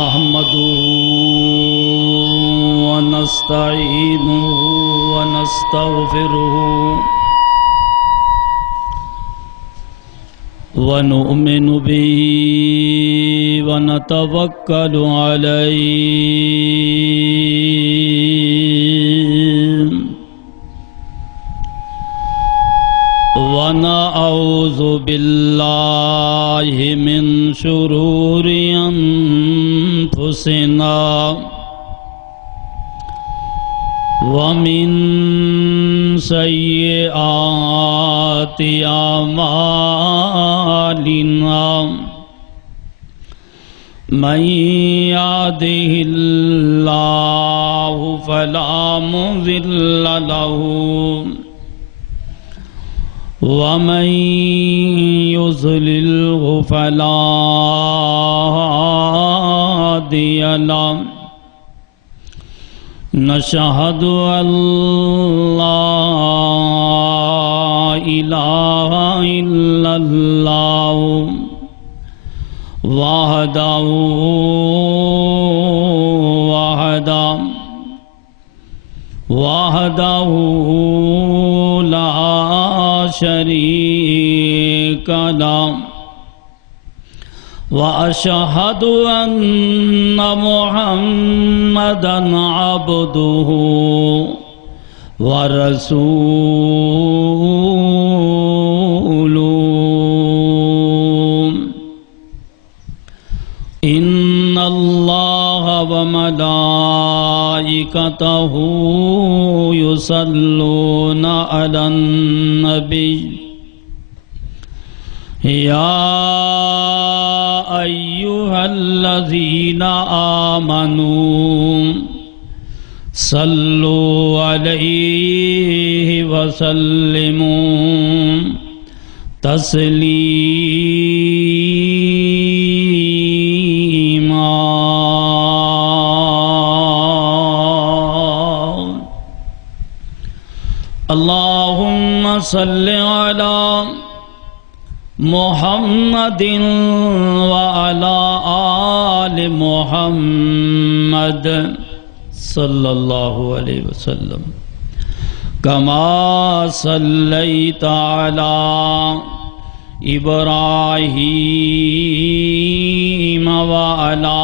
نحمده ونستعينه ونستغفره ونؤمن به ونتوكل عليه ونعوذ بالله من شرور أنفسنا ومن سيئات أعمالنا من يهده الله فلا مضل له ومن يضلله فلا هادي له نشهد أن لا إله إلا الله وحده لا شريك له وأشهد أن محمدًا عبده ورسوله إن الله وملائكته يصلون على النبي يا أيها الذين آمنوا صلوا عليه وسلموا تسليما اللهم صل على محمد وعلى آل محمد صلی اللہ علیہ وسلم كما صليت على إبراهيم وعلى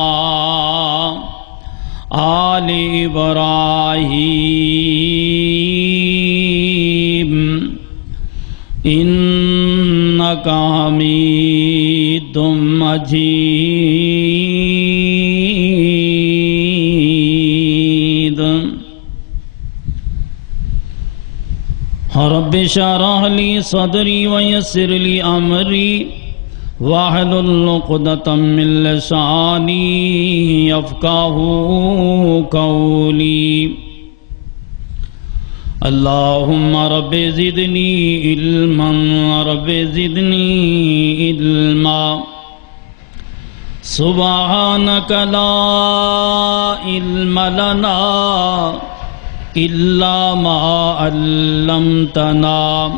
آل إبراهيم إنك حميد مجيد رب اشرح لي صدري ويسر لي أمري واحلل عقدة من لساني يفقهوا قولي اللهم رب زدني علما رب زدني علما سبحانك لا علم لنا إلا ما علمتنا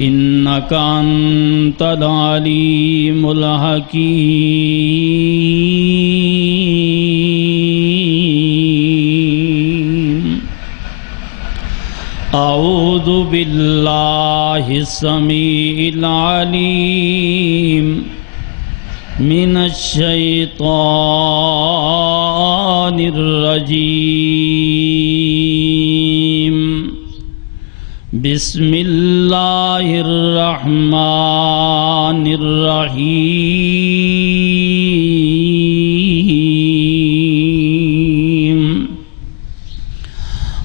إنك أنت العليم الحكيم أعوذ بالله السميع العليم من الشيطان الرجيم بسم الله الرحمن الرحيم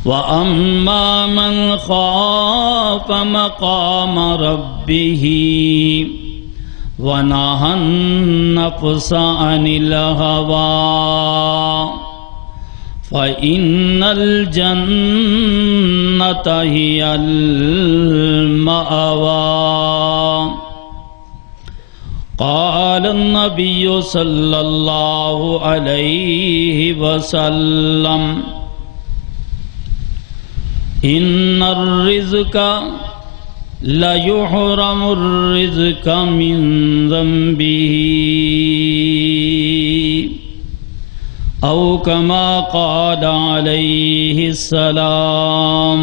وأما من خاف مقام ربه ونهى النفس عن الهوى فإن الجنة هي المأوى قال النبي صلى الله عليه وسلم إن الرزق لا يحرم الرزق من ذنبه او کما قال علیہ السلام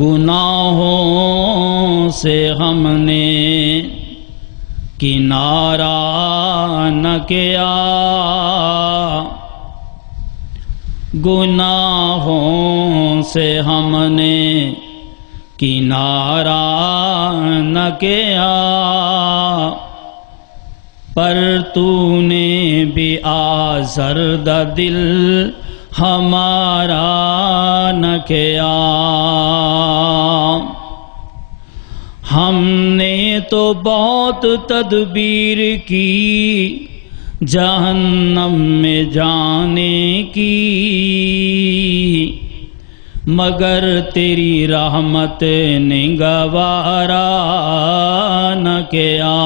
گناہوں سے ہم نے کنارہ نہ کیا گناہوں سے ہم نے کنارہ نہ کیا پر تو نے بھی آزردہ دل ہمارا نہ کیا ہم نے تو بہت تدبیر کی جہنم میں جانے کی مگر تیری رحمت نے گوارا نہ کیا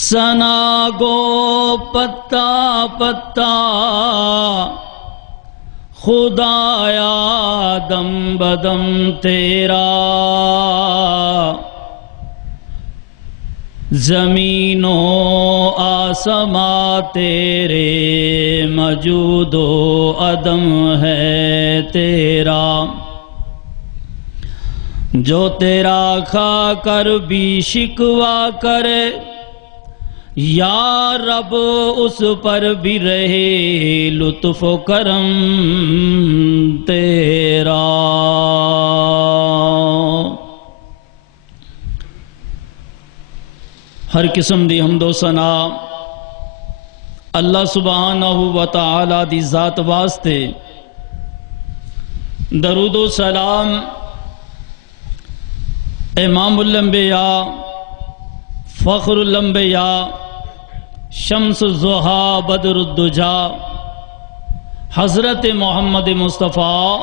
ثنا گو پتا پتا خدایا دم بدم تیرا زمین و آسماں تیرے موجود و عدم ہے تیرا جو تیرا کھا کر بھی شکوہ کرے یا رب اس پر بھی رہے لطف و کرم تیرا ہر قسم دی حمد و ثنا اللہ سبحانہ و تعالی دی ذات واسطے درود و سلام امام الانبیاء فخر الانبیاء شمس الضحا بدر الدجا حضرت محمد مصطفیٰ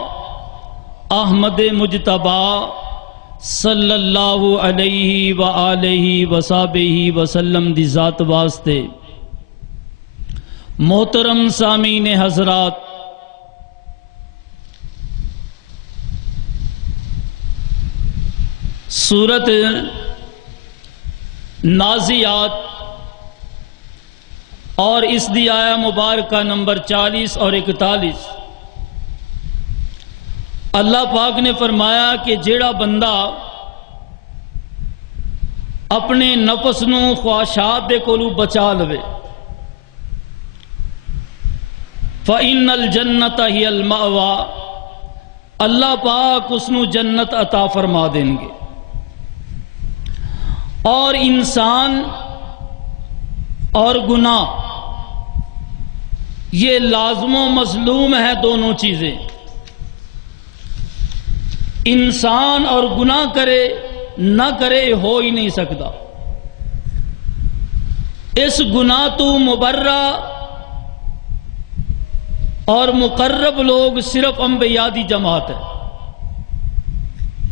احمد مجتبی صلی اللہ علیہ وآلہ وصحبہ وسلم دی ذات واسطے محترم سامعین حضرات سورۃ نازیات اور اس دی آیہ مبارکہ نمبر 40 اور 41 اللہ پاک نے فرمایا کہ جیڑا بندہ اپنے نفس نو خواہشات دے کولو بچا لوے فَإِنَّ الْجَنَّةَ هِيَ الْمَأْوَى اللہ پاک اس نو جنت عطا فرما دیں گے اور انسان اور گناہ یہ لازم و مظلوم ہے دونوں چیزیں انسان اور گناہ کرے نہ کرے ہو ہی نہیں سکتا اس گناہ تو مبرہ اور مقرب لوگ صرف انبیاء دی جماعت ہے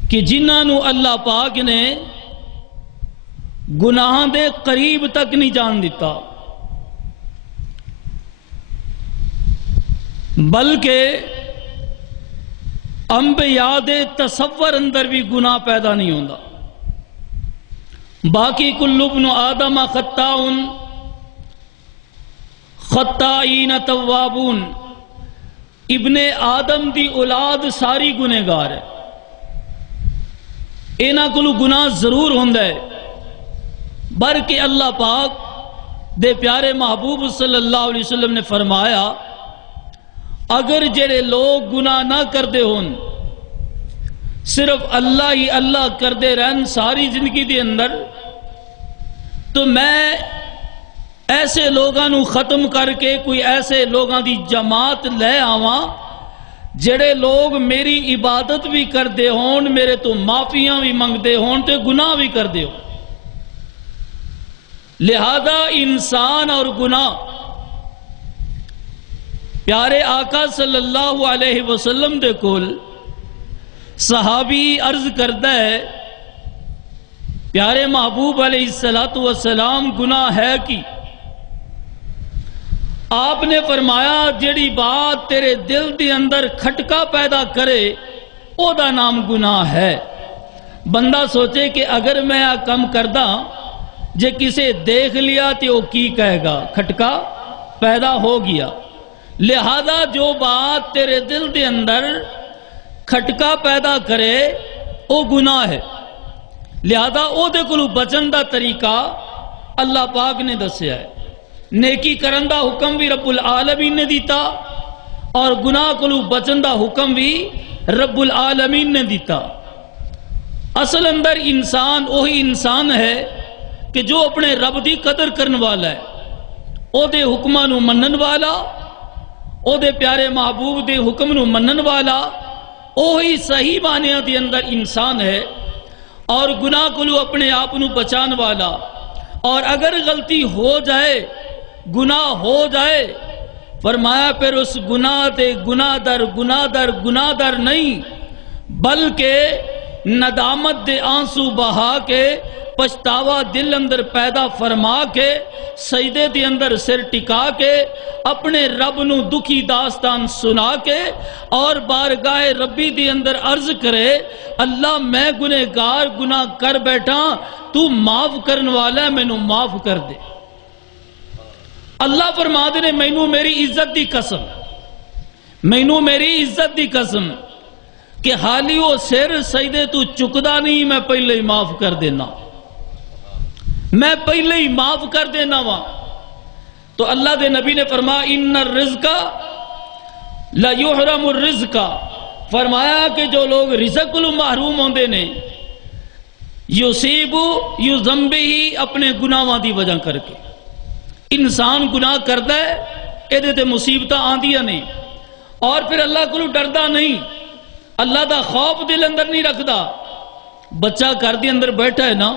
کہ جنہاں نو اللہ پاک نے گناہ دے قریب تک نہیں جان دیتا بلکہ انبیاء دے تصور اندر بھی گناہ پیدا نہیں ہوتا باقی کل ابن آدم خطاؤن خطائین توابون ابن آدم دی اولاد ساری گنہگار ہے اینا کلو گناہ ضرور ہوندہ ہے بلکہ اللہ پاک دے پیارے محبوب صلی اللہ علیہ وسلم نے فرمایا اگر جڑے لوگ گناہ نہ کردے ہون صرف اللہ ہی اللہ کردے رہن ساری زندگی دے اندر تو میں ایسے لوگاں نو ختم کر کے کوئی ایسے لوگاں دی جماعت لے آواں جڑے لوگ میری عبادت بھی کردے ہون میرے تو معافیاں بھی منگدے ہون تے گناہ بھی کردے ہون لہذا انسان اور گناہ پیارے آقا صلی اللہ علیہ وسلم دے کول صحابی عرض کردہ ہے پیارے محبوب علیہ السلام گناہ ہے کی آپ نے فرمایا جڑی بات تیرے دل دے اندر کھٹکا پیدا کرے او دا نام گناہ ہے بندہ سوچے کہ اگر میں کم کردہ جے کسے دیکھ لیا تو وہ کی کہے گا، کھٹکا پیدا ہو گیا۔ لہذا جو بات تیرے دل دے اندر کھٹکا پیدا کرے وہ گناہ ہے، لہذا او دے کلو بچن دا طریقہ اللہ پاک نے دسیا ہے۔ نیکی کرن دا حکم بھی رب العالمین نے دیتا اور گناہ کلو بچن دا حکم بھی رب العالمین نے دیتا۔ اصل اندر انسان وہی انسان ہے کہ جو اپنے رب دی قدر کرن والا ہے، او دے حکماں نو منن والا، او دے پیارے محبوب دے حکم نو منن والا، وہی صحیح معنیاں دے اندر انسان ہے اور گناہ کلو اپنے آپ نو بچان والا۔ اور اگر غلطی ہو جائے، گناہ ہو جائے، فرمایا پھر اس گناہ تے گناہ در نہیں بلکہ ندامت دے آنسو بہا کے، پچھتاوا دل اندر پیدا فرما کے، سجدے دے اندر سر ٹکا کے، اپنے رب نو دکھی داستان سنا کے اور بارگاہ ربی دے اندر عرض کرے، اللہ میں گنہگار گناہ کر بیٹھا، تو معاف کرن والا ہے، میں نو معاف کر دے۔ اللہ فرما دے نے مینوں میری عزت دی قسم، مینوں میری عزت دی قسم کہ حالی وہ سر سجدے تو چکدا نہیں، میں پہلے ہی معاف کر دینا، میں پہلے ہی معاف کر دینا وہاں۔ تو اللہ دے نبی نے فرمایا ان الرزق لا یحرم الرزق، فرمایا کہ جو لوگ رزق کو محروم ہوندے نے، یصیب یذنبہ، اپنے گناہاں دی وجہ کر کے۔ انسان گناہ کردا ہے، ایدے تے مصیبتاں آندیاں نے اور پھر اللہ کو ڈردا نہیں، اللہ دا خوف دل اندر نہیں رکھدا۔ بچہ گھر دے اندر بیٹھا ہے نا،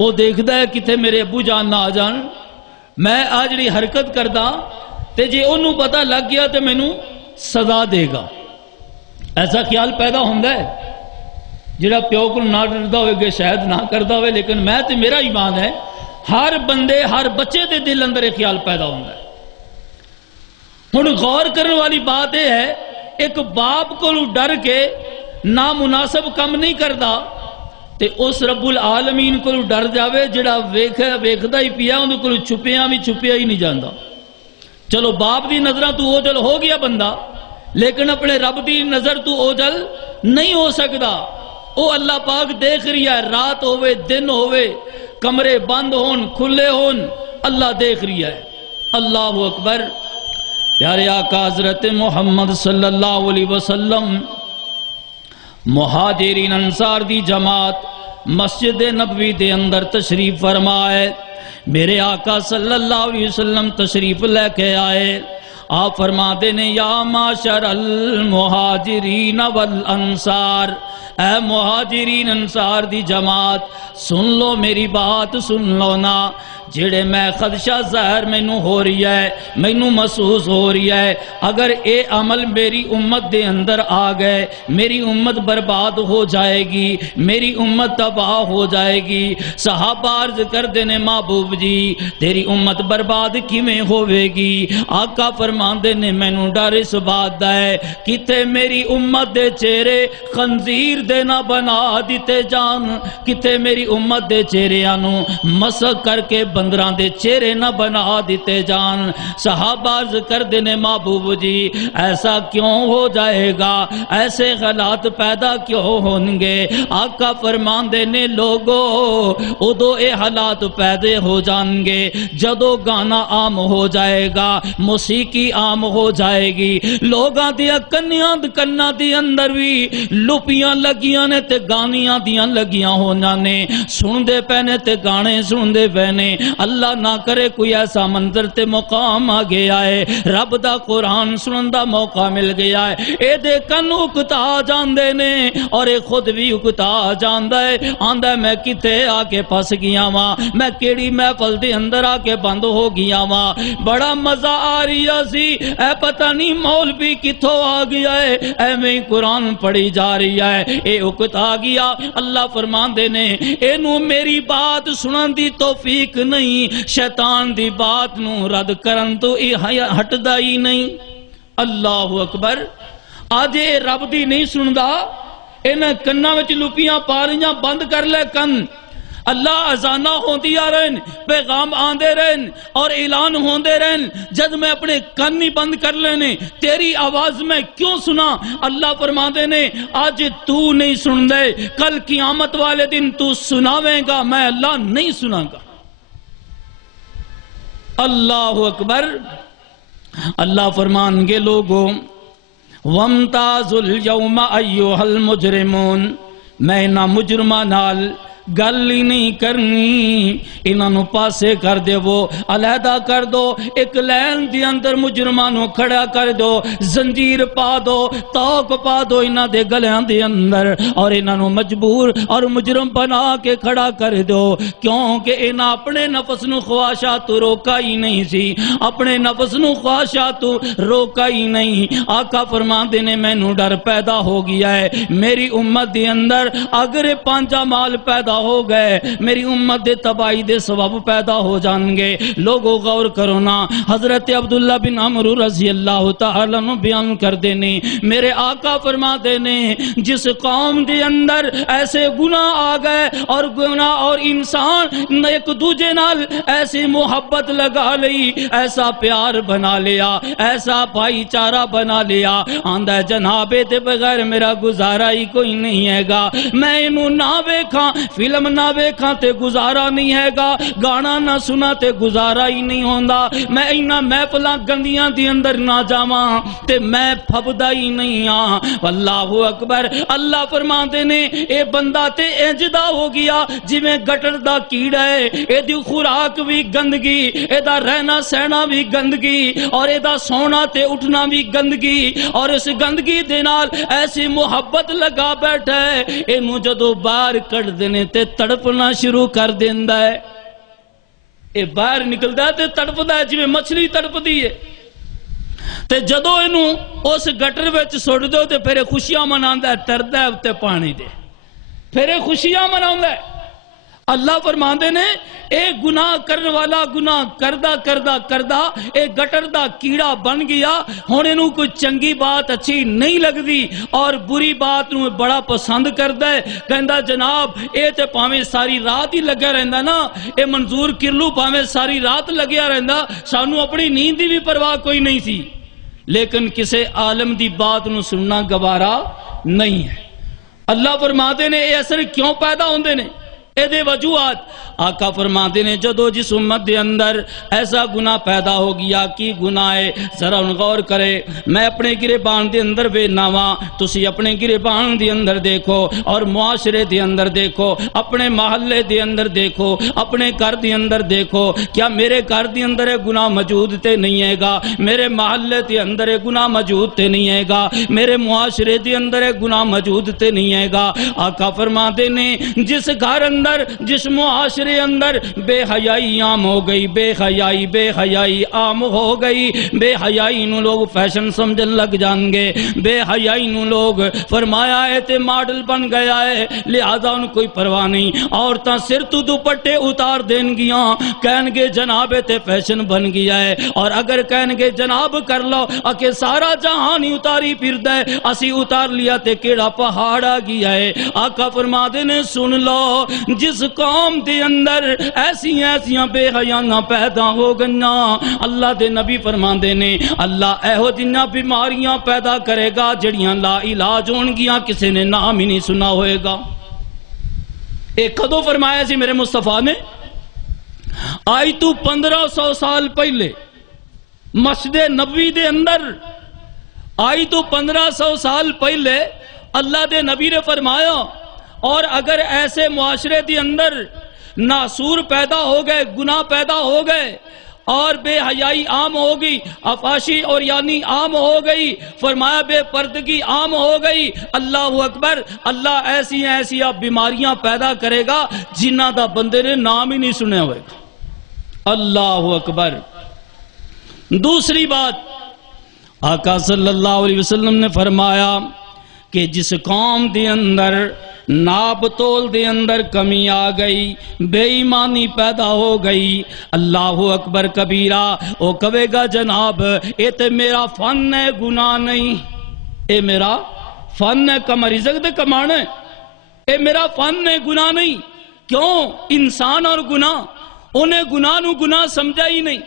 وہ دیکھدا ہے کتے میرے ابو جان نہ آ جان، میں آج جڑی حرکت کردا تے جے انہوں پتہ لگ گیا تے مینوں سزا دے گا، ایسا خیال پیدا ہوندا ہے۔ جڑا پیو کو نہ ڈردا ہوئے گے شاید نہ کردا ہوئے، لیکن میں تے میرا ایمان ہے ہر بندے ہر بچے دے دل اندر ایک خیال پیدا ہوندا ہے۔ ہن غور کرنے والی بات یہ ہے، ایک باپ کو ڈر کے نامناسب کم نہیں کردا تے اس رب العالمین کو ڈر جاوے جڑا ویکھدا ہی پیا، اون کو چھپیاں بھی چھپیا ہی نہیں جاندا۔ چلو باپ دی نظراں تو اوجل ہو گیا بندہ، لیکن اپنے رب دی نظر تو اوجل نہیں ہو سکدا۔ او اللہ پاک دیکھ رہی ہے، رات ہوئے دن ہوئے، کمرے بند ہون کھلے ہون، اللہ دیکھ رہی ہے۔ اللہ اکبر۔ پیارے آقا حضرت محمد صلی اللہ علیہ وسلم مہاجرین انصار دی جماعت مسجد نبوی دے اندر تشریف فرمائے، میرے آقا صلی اللہ علیہ وسلم تشریف لے کے آئے۔ آپ فرما دینے یا معاشر المہاجرین والانصار، اے مہاجرین انصار دی جماعت سن لو میری بات، سن لو نا، جڑے میں خدشہ ظاہر مینوں ہو رہی ہے، مینوں محسوس ہو رہی ہے، اگر اے عمل میری امت دے اندر آ گئے میری امت برباد ہو جائے گی، میری امت تباہ ہو جائے گی۔ صحابہ عرض کر دینے محبوب جی تیری امت برباد کیویں ہوئے گی؟ آقا فرمان دینے مینوں ڈر اس بات دا ہے کتے میری امت دے چہرے خنزیر دے نہ بنا دیتے جان، کتے میری امت دے چہرے آنوں مسک کر کے بندران دے چہرے نہ بنا دیتے جان۔ صحابہ عرض کر دینے محبوب جی ایسا کیوں ہو جائے گا، ایسے حالات پیدا کیوں ہونگے؟ آقا فرمان دینے لوگو ادو اے حالات پیدا ہو جانگے جدو گانا عام ہو جائے گا، موسیقی عام ہو جائے گی، لوگاں دیا کنیاں کنہ دی اندر بھی لپیاں لگیاں نے تے گانیاں دیاں لگیاں ہونا نے، سن دے پہنے تے گانے سن دے پہنے۔ اللہ نہ کرے کوئی ایسا منظر تے مقام آ گیا ہے، رب دا قرآن سنن دا موقع مل گیا ہے، اے دے کن اکتا جاندے نے اور اے خود بھی اکتا جاندہ ہے، آندہ میں کتے آ کے پس گیا ماں، میں کیڑی محفل دے اندر آ کے بند ہو گیا ماں، بڑا مزہ آ رہی سی، اے پتہ نہیں مولوی کتھوں آ گیا ہے، اے میں قرآن پڑھی جا رہی ہے، اے اکتا گیا۔ اللہ فرمان دینے اے نو میری بات سنن دی توفیق نہیں، شیطان دی بات نو رد کرن تو ہٹ دا ہی نہیں۔ اللہ اکبر۔ آج اے رب دی نہیں سندا، انہاں کناں وچ لپیاں پا رہیاں، بند کر لے کن۔ اللہ ازانہ ہوندی آ رہن، پیغام آندے رہن اور اعلان ہوندے رہن، جد میں اپنے کن ہی بند کر لینے تیری آواز میں کیوں سنا؟ اللہ فرماندے نے آج تو نہیں سن دے، کل قیامت والے دن تو سناویں گا، میں اللہ نہیں سنا گا۔ اللہ اکبر۔ اللہ فرمان گے لوگوں وَامْتَازُوا الْيَوْمَ أَيُّهَا الْمُجْرِمُونَ، میں نہ مجرمہ نال گل ہی نہیں کرنی، انہوں پاسے کر دے، وہ علیحدہ کر دو، ایک لین دی اندر مجرمانوں کھڑا کر دو، زنجیر پا دو، توق پا دو انہوں دے گلیاں دے اندر، اور انہوں مجبور اور مجرم بنا کے کھڑا کر دو، کیونکہ انہوں اپنے نفس نو خواہشات روکا ہی نہیں سی، اپنے نفس نو خواہشات روکا ہی نہیں۔ آقا فرماندے نے مینوں ڈر پیدا ہو گیا ہے، میری امت دے اندر اگر پانچا مال پیدا ہو گئے، میری امت دے تباہی دے سبب پیدا ہو جان گے۔ لوگوں غور کرو نا، حضرت عبداللہ بن عمرو رضی اللہ تعالیٰ عنہ بیان کر دینے، میرے آقا فرما دینے جس قوم دے اندر ایسے گناہ آ گئے اور گناہ اور انسان ایک دوجے نال ایسی محبت لگا لئی، ایسا پیار بنا لیا، ایسا بھائی چارہ بنا لیا، آندہ جناب تے بغیر میرا گزارا ہی کوئی نہیں ہے گا، میں انہوں نہ بیکھاں، فلم نہ بیکھاں تے گزارا نہیں ہے گا، گانا نہ سنا تے گزارا ہی نہیں ہوندا، میں انہاں محفلاں گندیاں دی اندر نہ جاواں تے میں پھبدا ہی نہیں ہاں۔ اللہ اکبر۔ اللہ فرماندے نے اے بندہ تے انجدا ہو گیا جویں گٹر دا کیڑا ہے، اے دی خوراک بھی گندگی، اے دا رہنا سہنا بھی گندگی، اور اے دا سونا تے اٹھنا بھی گندگی، اور اس گندگی دے نال ایسی محبت لگا بیٹھا ہے، اینوں جدوں باہر کٹ دینے تے تڑپنا شروع کر دیندا ہے، اے باہر نکلدا ہے تے تڑپدا ہے جویں مچھلی تڑپدی ہے، تے جدوں اینوں اس گٹر وچ سٹ دو تے پھر خوشیاں مناندا ہے، تردا ہے تے پانی دے، پھر خوشیاں مناوندا ہے۔ اللہ فرماندے نے اے گناہ کرنے والا گناہ کردہ اے گٹر دا کیڑا بن گیا، ہن اینوں کوئی چنگی بات اچھی نہیں لگدی اور بری بات نوں بڑا پسند کردا ہے، کہندا جناب اے تے پاویں ساری رات ہی لگیا رہندا نا، اے منظور کرلو پاویں ساری رات لگیا رہندا، سانوں اپنی نیند دی بھی پرواہ کوئی نہیں سی، لیکن کسے عالم دی بات نوں سننا گوارا نہیں ہے۔ اللہ فرماتے نے اے اثر کیوں پیدا ہوندے نے؟ اے دے وجوہات آقا فرماتے نے جدو جس امت دے اندر ایسا گناہ پیدا ہو گیا، کی گناہ ہے ذرا غور کرے، میں اپنے گریبان دے اندر بے ناواں، تسی اپنے گریبان دے اندر دیکھو، اور معاشرے دے اندر دیکھو، اپنے محلے دے اندر دیکھو، اپنے گھر دے اندر دیکھو، کیا میرے گھر دے اندر ہے گناہ موجود تے نہیں ہے گا؟ میرے محلے دے اندر ہے گناہ موجود تے نہیں ہے گا؟ میرے معاشرے دے اندر ہے گناہ موجود تے نہیں ہے گا؟ آقا فرماتے نے جس گھر اندر جس معاشرے اندر بے حیائی عام ہو گئی، بے حیائی عام ہو گئی، بے حیائی نو لوگ فیشن سمجھن لگ جان گے، بے حیائی نو لوگ فرمایا ہے تے ماڈل بن گیا ہے، لہذا ان کوئی پرواہ نہیں، عورتاں سر تو دوپٹے اتار دین گیاں، کہن گے جناب تے فیشن بن گیا ہے، اور اگر کہن گے جناب کر لو اکے سارا جہان ہی اتاری پھردا ہے، اسی اتار لیا تے کیڑا پہاڑ آ گیا ہے۔ آقا فرما دے نے سن لو جس قوم دے اندر ایسیاں بے حیاں پیدا ہو گئیاں، اللہ دے نبی فرماندے نے اللہ ایہو جنیاں بیماریاں پیدا کرے گا جڑیاں لا علاج ہون گیاں، کسی نے نام ہی نہیں سنا ہوئے گا۔ ایک کدو فرمایا سی میرے مصطفیٰ نے؟ آئی تو 1500 سال پہلے مسجد نبوی دے اندر، آئی تو 1500 سال پہلے اللہ دے نبی نے فرمایا، اور اگر ایسے معاشرے دی اندر ناسور پیدا ہو گئے، گناہ پیدا ہو گئے، اور بے حیائی عام ہو گئی، افاشی اور یعنی عام ہو گئی، فرمایا بے پردگی عام ہو گئی، اللہ اکبر، اللہ ایسی بیماریاں پیدا کرے گا جنہ دا بندے نے نام ہی نہیں سنے ہوئے گا۔ اللہ اکبر۔ دوسری بات آقا صلی اللہ علیہ وسلم نے فرمایا کہ جس قوم دے اندر ناپ تول دے اندر کمی آ گئی، بے ایمانی پیدا ہو گئی، اللہ اکبر کبیرہ، وہ کہے گا جناب اے تے میرا فن ہے، گناہ نہیں، اے میرا فن ہے، کم رزق دے کمانے، اے میرا فن ہے، گناہ نہیں، کیوں انسان اور گناہ، انہیں گناہ نو گناہ سمجھا ہی نہیں۔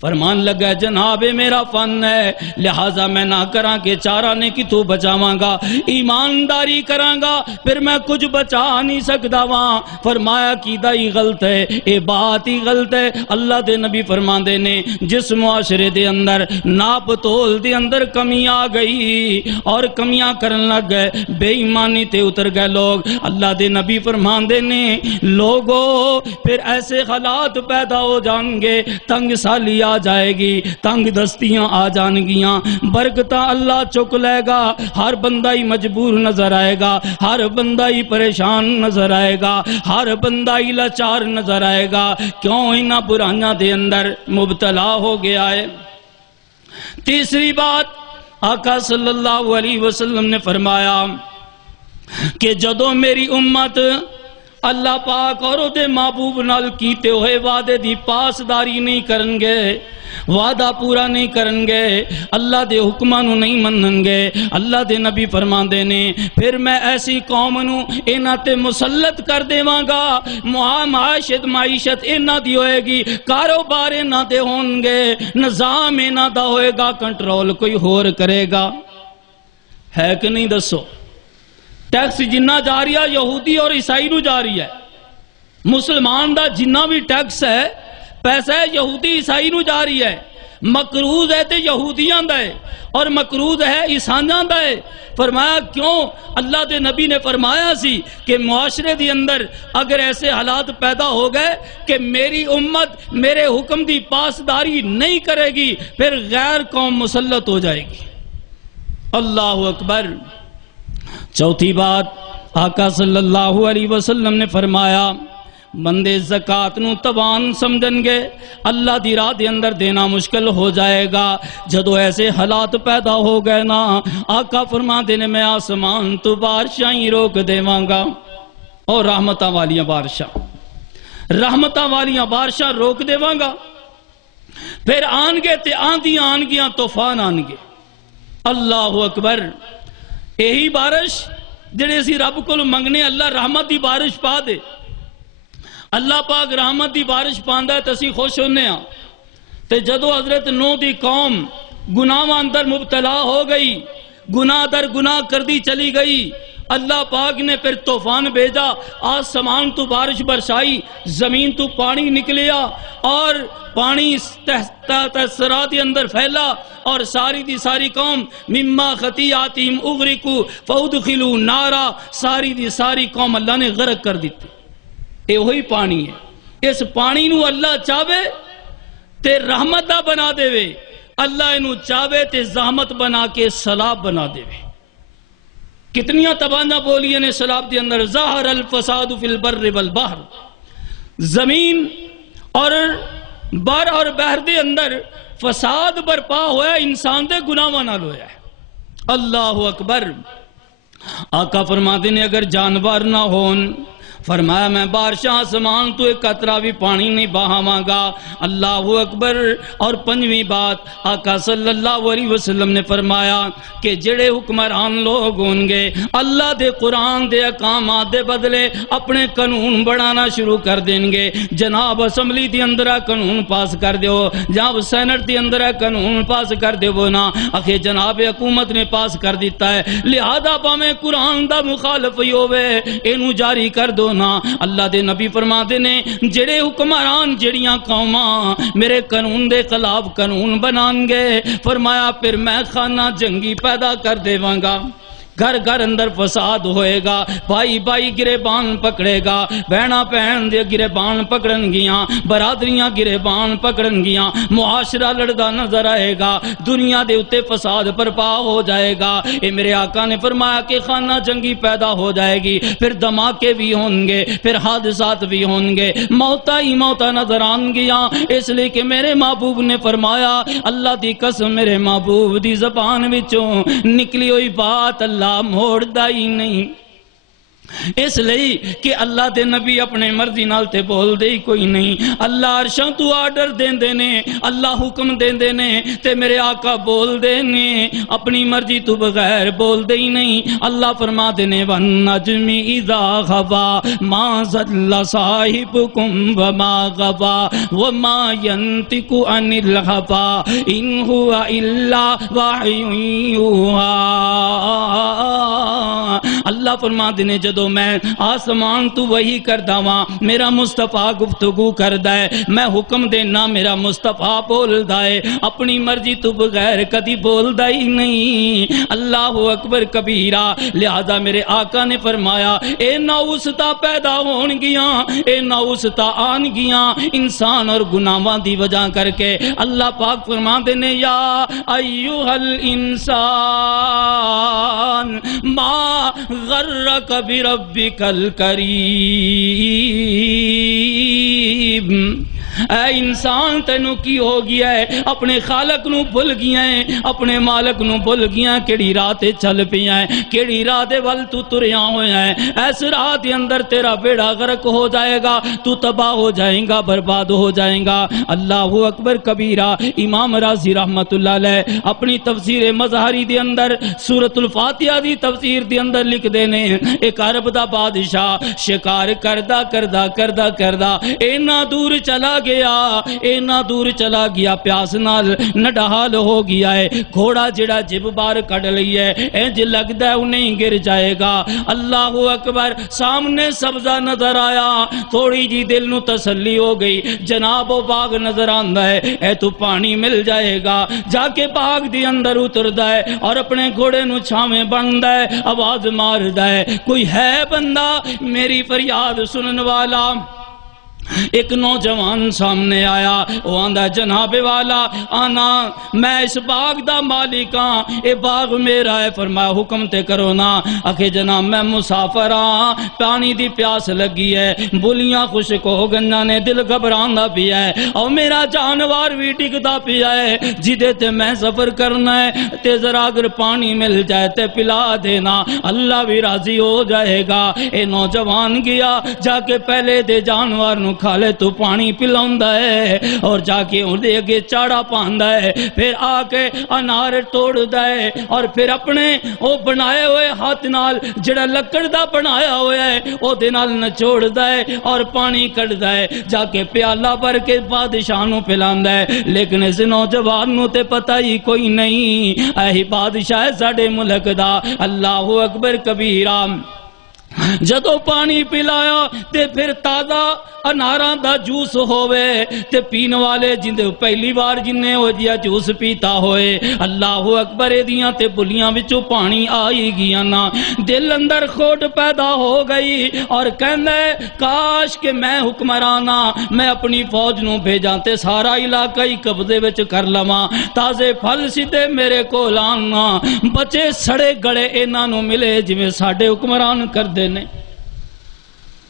فرمان لگا جناب میرا فن ہے، لہذا میں نہ کراں کہ چارہ نے کی تو بچاواں گا، ایمانداری کراں گا پھر میں کچھ بچا نہیں سکتا وہاں۔ فرمایا کیدہ ہی غلط ہے، اے بات ہی غلط ہے۔ اللہ دے نبی فرما دے نے جس معاشرے دے اندر ناپ تول دے اندر کمی آ گئی اور کمیاں کرن لگ گئے، بے ایمانی تے اتر گئے لوگ، اللہ دے نبی فرما دے نے لوگوں پھر ایسے حالات پیدا ہو جائیں گے، تنگ سالی آ جائے گی، تنگ دستیاں آ جان گیاں، برکتاں اللہ چک لے گا، ہر بندہ ہی مجبور نظر آئے گا، ہر بندہ ہی پریشان نظر آئے گا، ہر بندہ ہی لاچار نظر آئے گا، کیوں انہاں برائیاں دے اندر مبتلا ہو گیا ہے۔ تیسری بات آقا صلی اللہ علیہ وسلم نے فرمایا کہ جدوں میری امت اللہ پاک اور دے محبوب نال کیتے ہوئے وعدے دی پاسداری نہیں کرن گے، وعدہ پورا نہیں کرن گے، اللہ دے حکماں نو نہیں منن گے، اللہ دے نبی فرماندے نے پھر میں ایسی قوم نو انہاں تے مسلط کر دیواں گا، معیشت انہاں دی ہوئے گی، کاروبار انہاں دے ہون گے، نظام انہاں دا ہوئے گا، کنٹرول کوئی ہور کرے گا۔ ہے کہ نہیں دسو؟ ٹیکس جنہ جا رہی ہے یہودی اور عیسائی نو جا رہی ہے، مسلمان دا جنہ بھی ٹیکس ہے پیسہ ہے یہودی عیسائی نو جا رہی ہے، مقروض ہے تے یہودیاں دا ہے اور مقروض ہے عیسائیاں دا ہے۔ فرمایا کیوں؟ اللہ دے نبی نے فرمایا سی کہ معاشرے دی اندر اگر ایسے حالات پیدا ہو گئے کہ میری امت میرے حکم دی پاسداری نہیں کرے گی پھر غیر قوم مسلط ہو جائے گی۔ اللہ اکبر۔ چوتھی بات آقا صلی اللہ علیہ وسلم نے فرمایا بندے زکاة نو توان سمجھن گے، اللہ دی راہ دے اندر دینا مشکل ہو جائے گا۔ جدو ایسے حالات پیدا ہو گئے نا آقا فرما دینے میں آسمان تو بارشاں ہی روک دیواں گا، اور رحمتاں والیاں بارشاں روک دیواں گا، پھر آن گے تے آندیاں آن گیاں طوفان آن گے۔ اللہ اکبر۔ یہی بارش جڑے اسی رب کو منگنے اللہ رحمت دی بارش پا دے، اللہ پاک رحمت دی بارش پاندا ہے تسی خوش ہونے ہاں۔ تے جدو حضرت نوح دی قوم گناہ اندر مبتلا ہو گئی، گناہ در گناہ کردی چلی گئی، اللہ پاک نے پھر طوفان بھیجا، آسمان تو بارش برسائی، زمین تو پانی نکلیا اور پانی سرات اندر پھیلا اور ساری دی ساری قوم مما خطیاتہم اغرقوا فادخلوا نارا، ساری دی ساری قوم اللہ نے غرق کر دیتی۔ یہ وہی پانی ہے، اس پانی نو اللہ چاہے تے رحمت دا بنا دے وے، اللہ انو چاہے تے زحمت بنا کے سیلاب بنا دے وے۔ کتنیاں تباہیاں بولیاں نے سیلاب دے اندر، ظاہر الفساد فی البر والبحر، زمین اور بر اور بحر دے اندر فساد برپا ہوا ہے، انسان دے گناہاں نال ہویا ہے۔ اللہ اکبر۔ آقا فرماتے نے اگر جانور نہ ہون، فرمایا میں بارشاں آسمان تو ایک قطرہ بھی پانی نہیں بہاواں گا۔ اللہ اکبر۔ اور پنجویں بات آقا صلی اللہ علیہ وسلم نے فرمایا کہ جڑے حکمران لوگ ہوں گے اللہ دے قرآن دے احکامات دے بدلے اپنے قانون بڑھانا شروع کر دیں گے۔ جناب اسمبلی دی اندر قانون پاس کر دیو، جناب سینٹ دی اندر قانون پاس کر دیو نا، اکھے جناب حکومت نے پاس کر دیتا ہے، لہذا پاویں قرآن دا مخالف ہی ہوئے اینو جاری کر دو نا۔ اللہ دے نبی فرماتے نے جڑے حکمران جڑیاں قوماں میرے قانون دے خلاف قانون بنان گے، فرمایا پھر میں خانہ جنگی پیدا کر دیواں گا، گھر گھر اندر فساد ہوئے گا، بھائی بھائی گریبان پکڑے گا، بہناں بہن دے گریبان پکڑن گیاں، برادریاں گریبان پکڑن گیاں، معاشرہ لڑدا نظر آئے گا، دنیا دے اتے فساد برپا ہو جائے گا۔ اے میرے آقا نے فرمایا کہ خانہ جنگی پیدا ہو جائے گی، پھر دھماکے بھی ہوں گے، پھر حادثات بھی ہوں گے، موتا ہی موتا نظر آن گیاں، اس لئے کہ میرے محبوب نے فرمایا اللہ دی قسم میرے محبوب دی زبان وچوں نکلی ہوئی بات اللہ موڑ دا ہی نہیں۔ اس لئی کہ اللہ دے نبی اپنے مرضی نال تے بول دے ہی کوئی نہیں. اللہ عرشاں تو آرڈر دین دے نے, اللہ حکم دین دے نے, تے میرے آقا بول دے نے, اپنی مرضی تو بغیر بول دے ہی نہیں. اللہ فرما دے نے وَالنَّجْمِ إِذَا غَوَا مَا ضَلَّ صَاحِبُكُمْ وَمَا غَوَا وَمَا يَنطِقُ عَنِ الْهَوَا إِنْ هُوَ إِلَّا وَحْيٌ يُوحَىٰ. اللہ فرما دے نے جدو میں آسمان تو وہی کردہ وہاں میرا مصطفیٰ گفتگو کردہ ہے, میں حکم دینا میرا مصطفیٰ بول دائے, اپنی مرضی تو بغیر کدی بول دا ہی نہیں. اللہ اکبر کبیرہ. لہذا میرے آقا نے فرمایا اے ناؤستا پیدا ہون گیاں, اے ناؤستا آن گیاں انسان اور گناہاں دی وجہ کر کے. اللہ پاک فرما دینے یا ایوہ الانسان ما غرک بربک الکریم. اے انسان تینو کی ہو گیا ہے, اپنے خالق نو بھول گیا ہے, اپنے مالک نو بھول گیا ہے, کیڑی راہ تے چل پیا ہے, کیڑی راہ دے ول تو تریا ہویا ہے. اس راہ دے اندر تیرا بیڑا غرق ہو جائے گا, تو تباہ ہو جائے گا, برباد ہو جائے گا. اللہ اکبر کبیرہ. امام رازی رحمت اللہ علیہ اپنی تفسیر مظہری دے اندر سورۃ الفاتحہ دی تفسیر دے اندر لکھ دینے ایک عرب دا بادشاہ شکار کردہ کردہ کردہ کردہ اینا دور چلا گیا, اینا دور چلا گیا, پیاس نال نڈہال ہو گیا ہے. گھوڑا جڑا جب بار کڑ لئی ہے, انج لگتا ہے انہیں گر جائے گا. اللہ اکبر. سامنے سبزہ نظر آیا, تھوڑی جی دل نو تسلی ہو گئی, جناب و باغ نظر آندہ ہے, اے تو پانی مل جائے گا. جا کے باغ دی اندر اتر دائے اور اپنے گھوڑے نو چھاویں بند ہے, آواز مار دائے کوئی ہے بندہ میری فریاد سنن والا. ایک نوجوان سامنے آیا, وہ آندہ جناب والا آنا میں اس باغ دا مالکاں, اے باغ میرا ہے. فرمایا حکم تے کرو نا. آکھے جناب میں مسافر ہاں, پانی دی پیاس لگی ہے, بولیاں خشک ہو گنجاں نے, دل گھبراندہ پیا ہے, اور میرا جانوار بھی ٹکدا پیا ہے جدے تے میں سفر کرنا ہے, تے ذرا اگر پانی مل جائے تے پلا دینا, اللہ بھی راضی ہو جائے گا. اے نوجوان گیا, جا کے پہلے دے جانوار نو کھالے تو پانی پلاؤندا ہے, اور جا کے ان دے اگے چاڑا پاندا ہے, پھر آ کے انار توڑ دے, اور پھر اپنے وہ بنائے ہوئے ہاتھ نال جڑا لکڑ دا بنایا ہویا ہے او دے نال نچوڑ دے اور پانی کٹ دے, جا کے پیالہ بھر کے بادشاہ نو پلاندا ہے. لیکن اس نوجوان نو تے پتہ ہی کوئی نہیں اہی بادشاہ ہے ساڈے ملک دا. اللہ اکبر کبیرہ. جدو پانی پلایا تے پھر تازہ اناراں دا جوس ہوئے, تے پین والے جن پہلی بار جنہیں ہو جیا جوس پیتا ہوئے, اللہ اکبر دیاں تے بلیاں وچوں پانی آئی گیا نا. دل اندر کھوٹ پیدا ہو گئی اور کہندے کاش کہ میں حکمرانا, میں اپنی فوج نو بھیجاں تے سارا علاقہ ہی قبضے وچ کر لواں, تازے پھل سیدھے میرے کو لانا, بچے سڑے گڑے انہاں نو ملے جویں ساڈے حکمران کر دے نے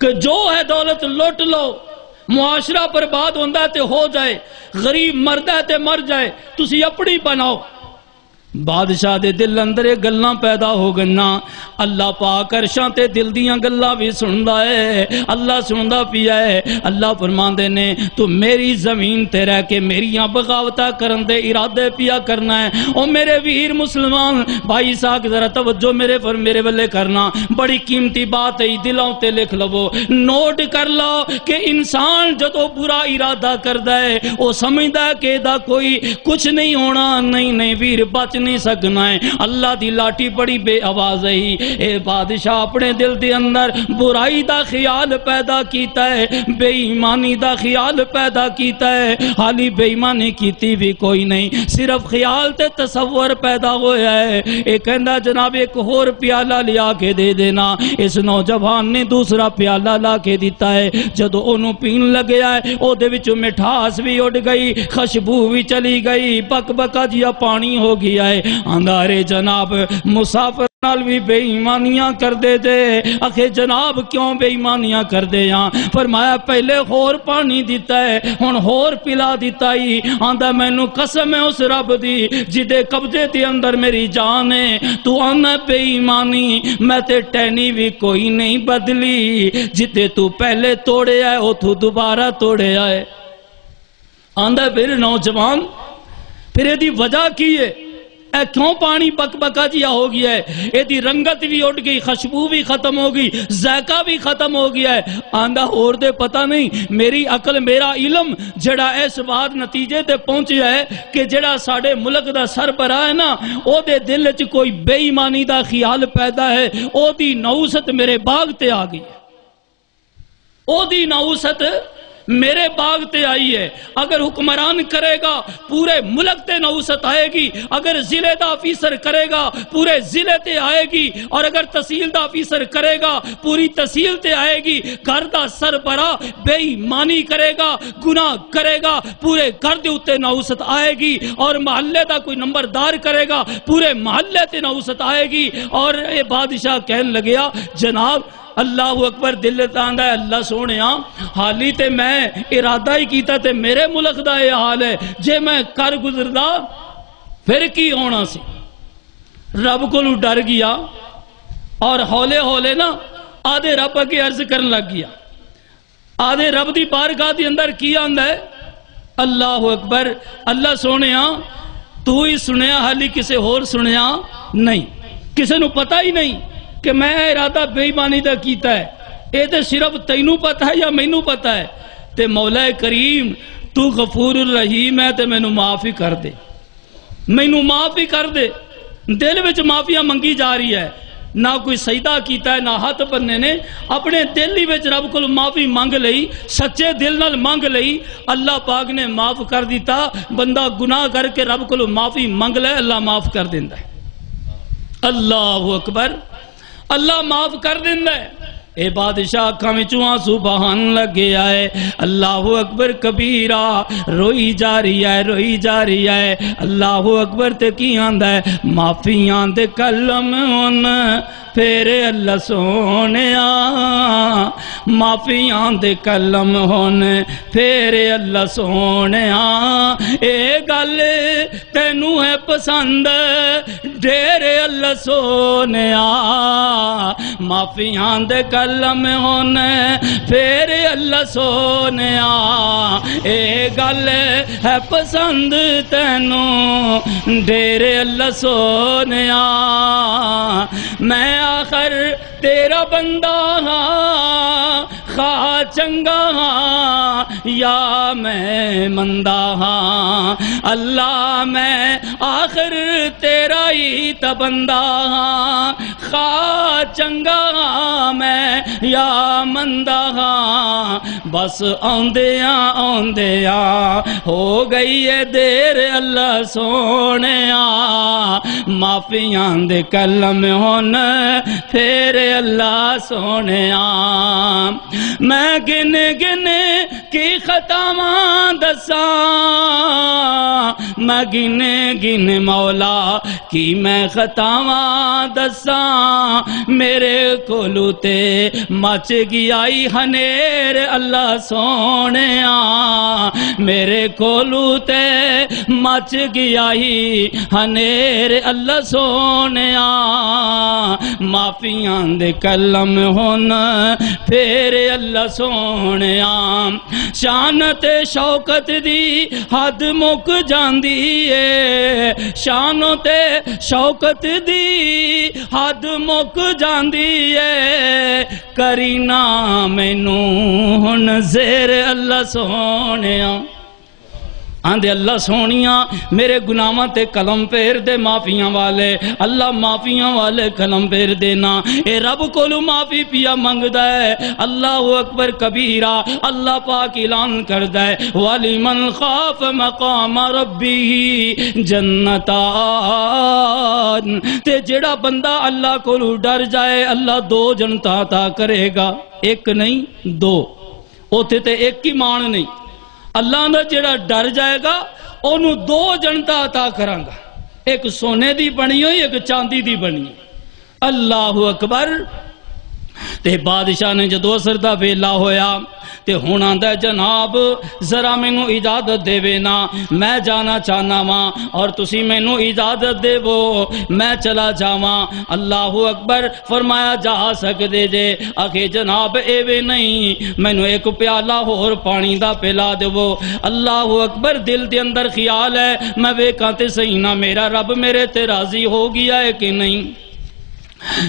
کہ جو ہے دولت لوٹ لو, معاشرہ برباد ہوندہ ہے تے ہو جائے, غریب مردہ ہے تے مر جائے, تسی اپنی بناؤ. بادشاہ دے دل اندر گلاں پیدا ہو گنا. اللہ پاک عرشاں تے دل دیاں گلاں بھی سندا ہے, اللہ سندا پیا ہے. اللہ فرماندے نے تو میری زمین تے رہ کے میریاں بغاوتاں کرن دے ارادے پیا کرنا ہے. او میرے ویر مسلمان بھائی صاحب ذرا توجہ میرے ولے کرنا, بڑی قیمتی بات ہے, دلوں تے لکھ لو, نوٹ کر لو کہ انسان جدو برا ارادہ کردا ہے او سمجھدا ہے کہ دا کوئی کچھ نہیں ہونا. نہیں ویر بچ نہیں سکنا ہے. اللہ دی لاٹھی بڑی بے آواز ہے. اے بادشاہ اپنے دل دے اندر برائی دا خیال پیدا کیتا ہے, بے ایمانی دا خیال پیدا کیتا ہے. حالی بے ایمانی کیتی بھی کوئی نہیں, صرف خیال تے تصور پیدا ہویا ہے. اے کہندا جناب ایک اور پیالہ لیا کے دے دینا. اس نوجوان نے دوسرا پیالہ لا کے دیتا ہے. جدو انہوں پین لگیا ہے او دے وچوں مٹھاس بھی اڑ گئی, خوشبو بھی چلی گئی, بک بکا جیا پانی ہو گیا ہے. اندارے جناب مسافر نال بھی بے ایمانیاں کر دے دے. آخے جناب کیوں بے ایمانیاں کر دے ہاں؟ فرمایا پہلے ہور پانی دیتا ہے ہن ہور پلا دیتا ہی. آندا مینوں قسم ہے اس رب دی جدے قبضے دے اندر میری جان ہے. تو آنا بے ایمانی میں تے ٹہنی بھی کوئی نہیں بدلی. جدے تو پہلے توڑے آئے او تو دوبارہ توڑے آئے. آندا پھر نوجوان پھر یہ دی وجہ کی ہے؟ اے کیوں پانی بک بکا جیا ہو گیا ہے؟ یہ دی رنگت بھی اٹھ گئی، خوشبو بھی ختم ہو گئی، ذائقہ بھی ختم ہو گیا ہے. آندہ اور دے پتہ نہیں میری عقل میرا علم جڑا اس بات نتیجے تے پہنچیا ہے کہ جڑا ساڑے ملک دا سربراہ ہے نا او دے دل چ کوئی بے ایمانی دا خیال پیدا ہے. او دی نوست میرے باغ تے آ گئی ہے. او دی نوست میرے باغ تے آئی ہے. اگر حکمران کرے گا پورے ملک تے نوست آئے گی. اگر ضلع دا آفیسر کرے گا پورے ضلع تے آئے گی. اور اگر تحصیل دا آفیسر کرے گا پوری تحصیل تے آئے گی. گھر دا سربراہ بے ایمانی کرے گا، گناہ کرے گا، پورے گھر دے اتے نوست آئے گی. اور محلے دا کوئی نمبردار کرے گا پورے محلے تے نوست آئے گی. اور اے بادشاہ کہن لگیا جناب اللہ اکبر دل تاندہ ہے اللہ سونے حالی تے میں ارادہ ہی کیتا تے میرے ملک دا یہ حال ہے. جے میں کر گزردا پھر کی ہونا سی. رب کو ڈر گیا اور ہولے ہولے نا آدھے رب کے عرض کرن لگ گیا. آدھے رب دی بارگاہ دی اندر کی آندہ ہے اللہ اکبر اللہ سونے تو ہی سنیا حالی کسے اور سنیا نہیں. کسے نو پتہ ہی نہیں کہ میں ارادہ بے ایمانی دا کیتا ہے. اے تے صرف تینوں پتہ ہے یا مینوں پتہ ہے. تے مولا کریم تو غفور الرحیم ہے تے مینوں معافی کر دے، مینوں معافی کر دے. دل وچ معافیاں منگی جا رہی ہے. نہ کوئی سجدہ کیتا ہے نہ ہاتھ بننے نے، اپنے دل ہی وچ رب کو معافی مانگ لئی، سچے دل نال مانگ لئی. اللہ پاک نے معاف کر دیتا. بندہ گناہ کر کے رب کو معافی مانگ لے اللہ معاف کر دیندا ہے. اللہ اکبر اللہ معاف کر دیندہ ہے. اے بادشاہ کھویں آنسو بہان لگے آئے. اللہ اکبر کبیرہ روئی جا رہی ہے روئی جا رہی ہے. اللہ اکبر تے کی آندہ ہے معافیاں دے کلم ہون پھیرے اللہ سونے معافیاں دے کلم ہون پھیرے اللہ سونے. اے گل تینوں ہے پسند ڈیرے اللہ سونے معافیاں دے کلم ہون پھیرے اللہ سونے. اے گل ہے پسند تینوں ڈیرے اللہ سونے. میں آخر تیرا بندہ ہاں خواہ چنگا ہاں یا میں مندہ ہاں. اللہ میں آخر تیرا ہی تا بندہ ہاں خواہ چنگا ہاں میں یا مندہ ہاں. بس آندیاں ہو گئی ہے دیر اللہ سونے معافیاں دے کلم ہون پھر اللہ سونے. میں گن گن کی خطاواں دساں میں گن گن مولا کی میں خطاواں دساں. میرے کولو تے مچ گئی ہنیر اللہ سونے میرے کولو تے مچ گئی ہنیر اللہ سونے. معافیاں دے کلم ہون پھر اللہ سونے. شان تے شوکت دی حد مک جاندی ہے شان تے شوکت دی حد مک جاندی ہے. کرینا مینوں ہن زیر اللہ سونے. آندے اللہ سونیاں میرے گناہاں تے قلم پھیر دے معافیاں والے. اللہ معافیاں والے قلم پھیر دینا. اے رب کولو معافی پیا منگدا ہے. اللہ اکبر کبیرہ اللہ پاک اعلان کردا ہے وَلِمَنْ خَافَ مَقَامَ رَبِّهِ جَنَّتَانِ. تے جڑا بندہ اللہ کولو ڈر جائے اللہ دو جنتا عطا کرے گا. ایک نہیں دو. اوتھے تے ایک ہی مان نہیں. اللہ نے جڑا ڈر جائے گا انہوں دو جنتا عطا کرانگا. ایک سونے دی بنی ہوئی ایک چاندی دی بنی. اللہ اکبر۔ تے بادشاہ نے جدو اثر دا ویلا ہویا تے ہن آندا ہے جناب ذرا مینوں اجازت دے نا، میں جانا چاہنا واں اور تسی مینوں اجازت دے میں چلا جاواں۔ اللہ اکبر، فرمایا جا سکدے جے؟ آکھے جناب ایویں نہیں، مینوں ایک پیالہ ہور پانی دا پلا دیو۔ اللہ اکبر، دل دے اندر خیال ہے میں ویکھاں تے صحیح نہ میرا رب میرے تے راضی ہو گیا ہے کہ نہیں،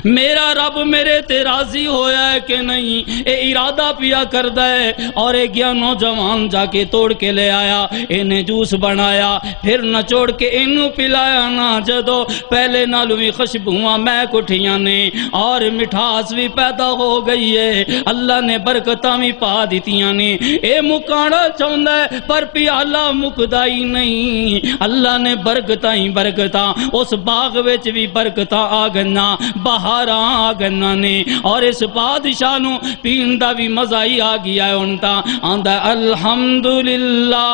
میرا رب میرے تے راضی ہویا ہے کہ نہیں، اے ارادہ پیا کردہ ہے۔ اور ایک گیا نوجوان جا کے توڑ کے لے آیا، انہیں جوس بنایا، پھر نچوڑ کے انہوں پلایا نا، جدو پہلے نالوی خوشبوئاں میں کٹھیاں نے اور مٹھاس بھی پیدا ہو گئی ہے، اللہ نے برکتاں بھی پا دیتیاں نے۔ اے مکانا چاہندہ ہے پر پیالہ مکدائی نہیں، اللہ نے برکتاں ہی برکتاں، اس باغ وچ بھی برکتاں آ گنا، بہاراں آ گنا نے، اور اس بادشاہ نو پین دا بھی مزہ ہی آ گیا ہے۔ انتا آندہ الحمدللہ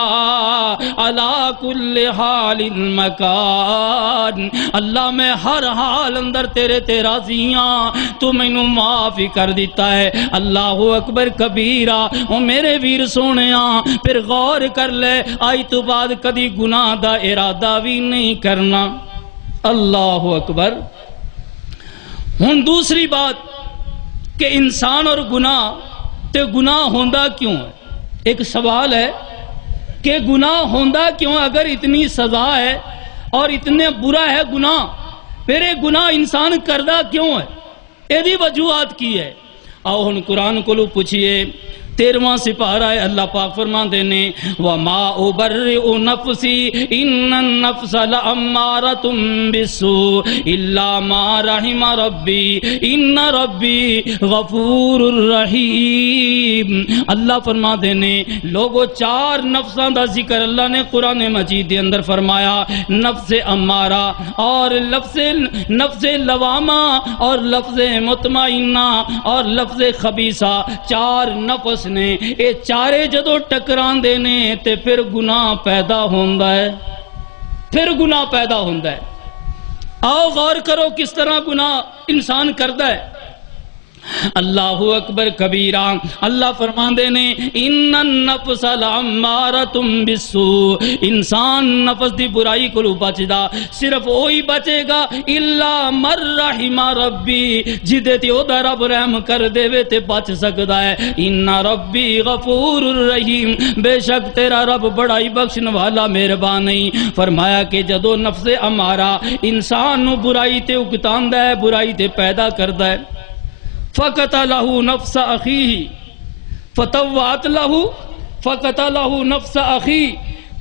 علا کل حال مکان، اللہ میں ہر حال اندر تیرے تے راضیاں، تو میں نو معافی کر دیتا ہے۔ اللہ اکبر کبیرہ۔ او میرے ویر سونیاں پھر غور کر لے، آئی تو بعد کدی گناہ دا ارادہ بھی نہیں کرنا۔ اللہ اکبر۔ ہن دوسری بات کہ انسان اور گناہ تے گناہ ہوندہ کیوں ہے؟ ایک سوال ہے کہ گناہ ہوندہ کیوں؟ اگر اتنی سزا ہے اور اتنے برا ہے گناہ، پھر ایک گناہ انسان کردہ کیوں ہے؟ ایدی وجوہات کی ہے؟ آؤ ہن قرآن کو لو پوچھئے، 13واں سپارہ ہے، اللہ پاک فرمان دینے وَمَا أُبَرِّئُ نَفْسِي إِنَّ النَّفْسَ لَأَمَّارَةٌ بِالسُّوءِ إِلَّا مَا رَحِمَ رَبِّي إِنَّ رَبِّي غَفُورٌ رَحِيمٌ۔ اللہ فرما دینے لوگو 4 نفساں دا ذکر اللہ نے قرآن مجید دے اندر فرمایا، نفس امارہ اور نفس لوامہ اور لفظ مطمئنہ اور لفظ خبیثہ، 4 نفس نے، اے چارے جدو ٹکران دینے تے پھر گناہ پیدا ہوندہ ہے، پھر گناہ پیدا ہوندہ ہے۔ آؤ غور کرو کس طرح گناہ انسان کردہ ہے۔ اللہ اکبر کبیرہ۔ اللہ فرمان دینے ان النفس لامارۃ بالسوء، انسان نفس دی برائی کو بچ دا، صرف وہی بچے گا الا من رحم ربی، جدے تے او دا رب رحم کر دے وے تے بچ سکدا ہے۔ ان ربی غفور الرحیم، بے شک تیرا رب بڑا ہی بخشن والا مہربان ہے۔ فرمایا کہ جدو نفس امارہ انسان نو برائی تے اکتاندا ہے، برائی تے پیدا کردا ہے، فَقَتَلَهُ نَفْسَ أَخِيهِ فَتَوَّعَتْ لَهُ فَقَتَلَهُ نَفْسَ أَخِيهِ،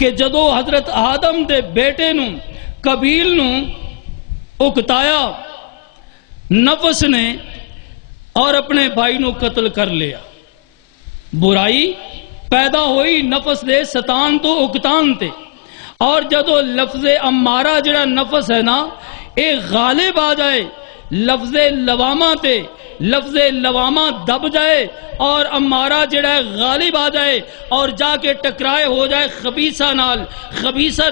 کہ جدو حضرت آدم دے بیٹے نو قبیل نو اکتایا نفس نے اور اپنے بھائی نو قتل کر لیا، برائی پیدا ہوئی نفس دے ستان تو اکتان تے، اور جدو لفظ امارہ جڑا نفس ہے نا اے غالب آ جائے لفظ لوامہ تے، لفظ لوامہ دب جائے اور امارہ جڑا ہے غالب آ جائے اور جا کے ٹکرائے ہو جائے خبیثہ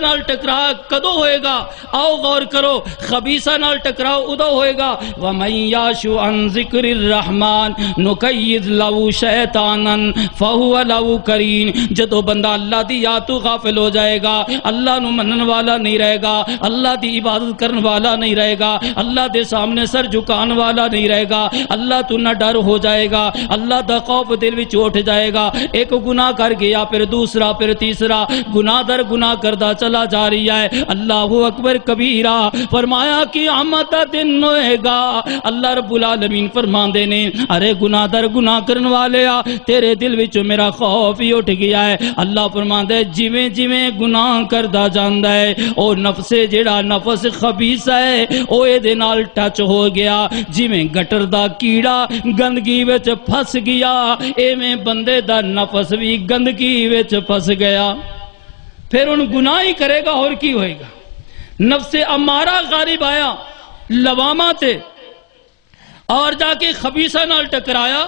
نال ٹکرا کدو ہوئے گا؟ آؤ غور کرو، خبیثہ نال ٹکراؤ ادو ہوئے گا وَمَن يَعْشُ عَن ذِكْرِ الرَّحْمَنِ نُقَيِّضْ لَهُ شَيْطَانًا فَهُوَ لَهُ قَرِينٌ، جدو بندہ اللہ دی یاد تو غافل ہو جائے گا، اللہ نو منن والا نہیں رہے گا، اللہ دی عبادت کرن والا نہیں رہے گا، اللہ دے سامنے سر جھکان والا نہیں رہے گا، اللہ تو نہ ڈر ہو جائے گا، اللہ دا خوف دل وچ اٹھ جائے گا۔ ایک گناہ کر گیا پھر دوسرا پھر تیسرا، گناہ در گناہ کردہ چلا جا رہی ہے۔ اللہ اکبر کبیرہ۔ فرمایا قیامت دا دن ہوئے گا، اللہ رب العالمین فرمان دینے ارے گناہ در گناہ کرن والے آ، تیرے دل وچ میرا خوف ہی اٹھ گیا ہے۔ اللہ فرمان دے جویں جویں گناہ کردہ جاندا ہے او نفس جڑا نفس خبیث ہے او اے دے نال ٹچ ہو گیا، جویں گٹر دا کیڑا گندگی وچ پھس گیا ایویں بندے دا نفس بھی گندگی وچ پھس گیا، پھر ان گناہ ہی کرے گا اور کی ہوئے گا۔ نفس امارہ غالب آیا لوامہ تے اور جا کے خبیثہ نال ٹکرایا،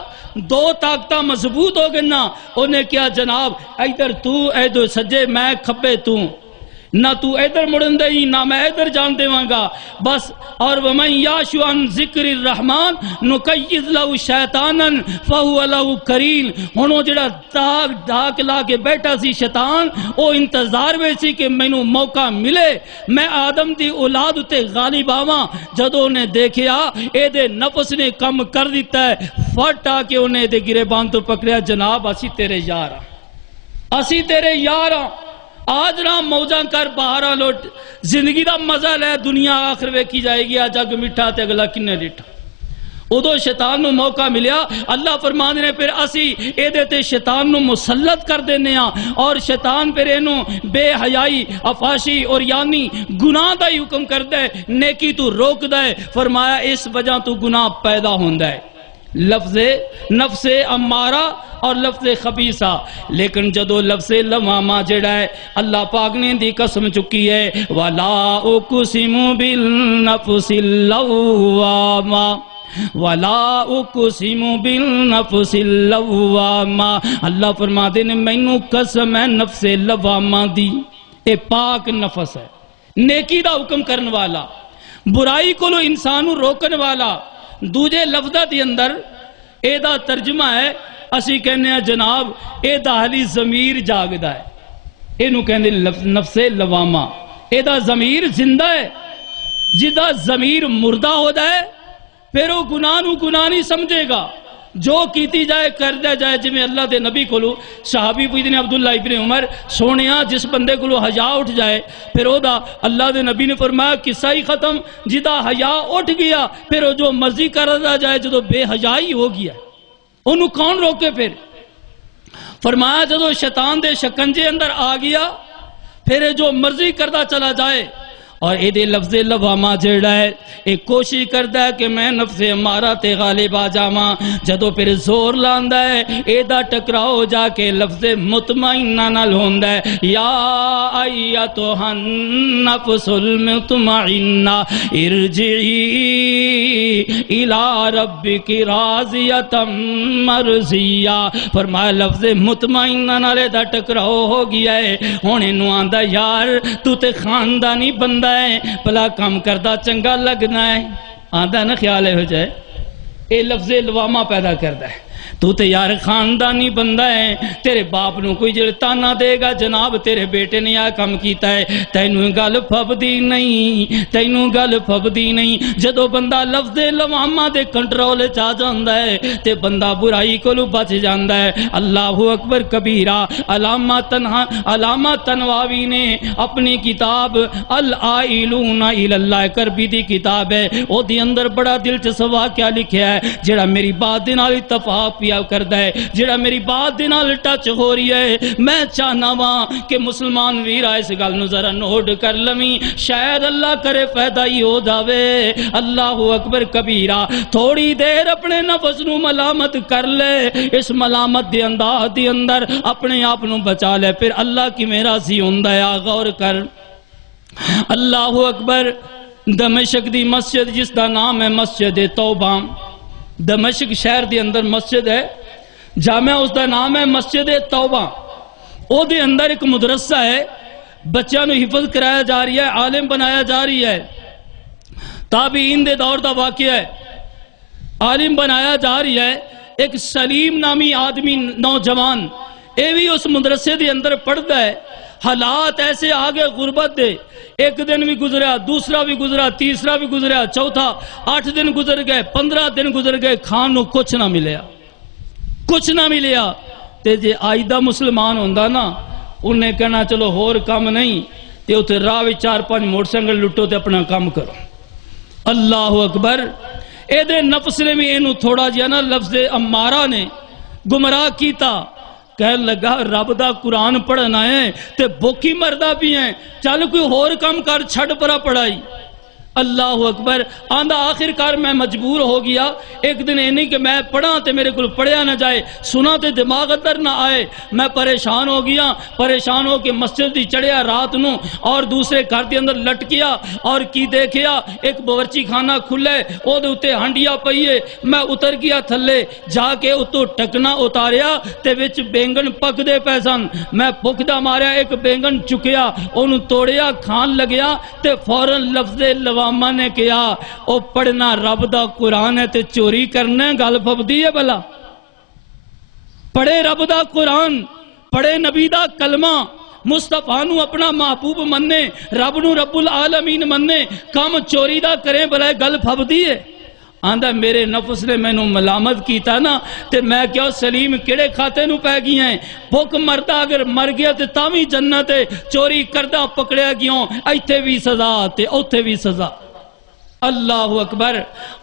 2 طاقتہ مضبوط ہو گنا، انہیں کیا جناب ادھر تو ادھر سجے میں کھبے تو، نہ تو ادھر مڑن دئی نہ میں ادھر جان دیواں گا بس. اور وَمَن يَعْشُ عَن ذِكْرِ الرَّحْمَنِ نُقَيِّضْ لَهُ شَيْطَانًا فَهُوَ لَهُ قَرِينٌ. ہن وہ جڑا ڈاک لا کے بیٹھا سی شیطان وہ انتظار وچ سی کہ مینوں موقع ملے میں آدم دی اولاد تے غالب آواں. جدوں نے دیکھیا اے دے نفس نے کم کر دیتا ہے فٹ آ کے انہیں دے گریبان تو پکڑیا. جناب اسی تیرے یار ہاں اسی تیرے یار ہاں آج راہ موجاں کر باہراں لوٹ زندگی دا مزہ لے دنیا آخر ویکھی جائے گی. جگ مٹھا تے اگلا کنے ریٹھا. ادو شیطان نو موقع ملیا اللہ فرمان نے پھر اسی اے دیتے شیطان نو مسلط کر دینے ہاں اور شیطان پھر اینو بے حیائی افاشی اور یعنی گناہ دا ہی حکم کر دے نیکی تو روک دے. فرمایا اس وجہ تو گناہ پیدا ہوندہ ہے لفظ نفس امارہ اور لفظ خبیثہ. لیکن جدو لفظ لوامہ جڑا ہے اللہ پاک نے دی قسم چکی ہے وَلَا أُقْسِمُ بِالنَّفْسِ اللَّوَّامَةِ وَلَا أُقْسِمُ بِالنَّفْسِ اللَّوَّامَةِ. اللہ فرماتے ہیں مینوں قسم ہے نفس لوامہ دی. اے پاک نفس ہے نیکی دا حکم کرن والا برائی کو لو انسانو روکن والا. دوجے لفظہ دی اندر اے دا ترجمہ ہے اسی کہنے ہیں جناب اے دا حلی ضمیر جاگ دا ہے. اے نو کہنے نفس لوامہ اے دا ضمیر زندہ ہے. جدا ضمیر مردہ ہو جائے پھر وہ گناہ نو گناہ نہیں سمجھے گا جو کیتی جائے کر دیا جائے. جی میں اللہ دے نبی کو لو صحابی پوچھتے عبداللہ ابن عمر سونیا جس بندے کو لو حیا اٹھ جائے پھر او دا اللہ دے نبی نے فرمایا قصہ ہی ختم. جدا حیا اٹھ گیا پھر وہ جو مرضی کر دیا جائے جدو بے حیائی ہو گیا انہوں کون روکے. پھر فرمایا جدو شیطان دے شکنجے اندر آ گیا پھر جو مرضی کردہ چلا جائے. اور اے دے لفظ لوامہ جڑا ہے ایک کوشش کردا ہے کہ میں نفس امارہ تے غالب آ جاواں. جدو پھر زور لاندا ہے اے دا ٹکراؤ جا کے لفظ مطمئنہ نال ہوندا ہے یا ایتھا النفس المطمئنہ ارجعی الی ربک راضیۃ مرضیہ. فرمایا لفظ مطمئنہ نال دا ٹکراؤ ہو گیا ہے. ہن اینو آندا یار تو تے خاندانی بندہ پلا کام کردہ چنگا لگنا ہے آدھا نا خیال ہے ہو جائے اے لفظ لوامہ پیدا کردہ ہے. تو تے یار خاندانی بندہ ہے تیرے باپ نو کوئی جڑ تانا دے گا جناب تیرے بیٹے نے آ کام کیتا ہے تینوں گل پھبدی نہیں تینوں گل پھبدی نہیں. جدو بندہ لفظ لوامہ دے کنٹرول چا جاندا ہے تے بندہ برائی کو لو بچ جاندا ہے. اللہ اکبر کبیرہ. علامہ تنواوی نے اپنی کتاب العائلون الی اللہ کربی دی کتاب ہے او دی اندر بڑا دلچسپ واقعہ لکھیا ہے جڑا میری بات دے نال اتفاق پیا کردا ہے جڑا میری بات دے نال ٹچ ہو رہی ہے. میں چاہنا واں کہ مسلمان ویرا اس گل نو ذرا نوٹ کر لویں شاید اللہ کرے فائدہ ہی ہو جاوے. اللہ اکبر کبیرہ. تھوڑی دیر اپنے نفس نو ملامت کر لے اس ملامت دے انداز دے اندر اپنے آپ نو بچا لے پھر اللہ کی میرا سی ہوندا ہے. غور کر اللہ اکبر. دمشق دی مسجد جس دا نام ہے مسجد توبہ دمشق شہر دے اندر مسجد ہے جامعہ اس دا نام ہے مسجد توبہ. او دے اندر ایک مدرسہ ہے بچیاں نو حفظ کرایا جا رہی ہے عالم بنایا جا رہی ہے. تابعین دے دور دا واقعہ ہے عالم بنایا جا رہی ہے. ایک سلیم نامی آدمی نوجوان اے بھی اس مدرسے دے اندر پڑھتا ہے. حالات ایسے آگے غربت دے ایک دن بھی گزریا دوسرا بھی گزرا تیسرا بھی گزریا چوتھا 8 دن گزر گئے 15 دن گزر گئے کھان نو کچھ نہ ملیا. تے جے آئیدہ مسلمان ہوندا نا انہیں کہنا چلو ہور کام نہیں تے اتھے راہ 4-5 موٹر سائیکل لٹو تے اپنا کام کرو. اللہ اکبر. اے دے نفس نے بھی اینو تھوڑا جیا نا لفظ امارہ نے گمراہ کیتا. کہنے لگا رب دا قرآن پڑھنا ہے تے بوکی مردہ بھی ہیں چل کوئی ہور کام کر چھڑ پرا پڑھائی. اللہ اکبر آندہ آخر کار میں مجبور ہو گیا ایک دن نہیں کہ میں پڑھا تے میرے کو پڑھیا نہ جائے سنا تے دماغ اندر نہ آئے میں پریشان ہو گیا پریشان ہو کے مسجد دی چڑھیا رات نو اور دوسرے گھر دے اندر لٹکیا اور کی دیکھیا ایک باورچی خانہ کھلے او دے اتے ہنڈیا پئیے میں اتر گیا تھلے جا کے اتو ٹکنا اتاریا تے وچ بینگن پک دے پیسن میں پکدا ماریا ایک بینگن چکیا انہوں توڑیا کھان لگیا تے فوراں لفظ لواما نے کیا او پڑھنا رب دا قرآن ہے تے چوری کرنے گل پبدی ہے بلا پڑھے رب دا قرآن پڑھے نبی دا کلمہ مصطفیٰ نو اپنا محبوب مننے رب نو رب العالمین مننے کام چوری دا کریں بلائے گل پبدی ہے آندھا میرے نفس نے میں نو ملامت کیتا نا تے میں کیا سلیم کیڑے کھاتے نو پہ گئی ہیں بھوک مردہ اگر مر گیا تے تامی جنت ہے چوری کردہ پکڑیا گیوں ایتھے بھی سزا تے اوتھے بھی سزا اللہ اکبر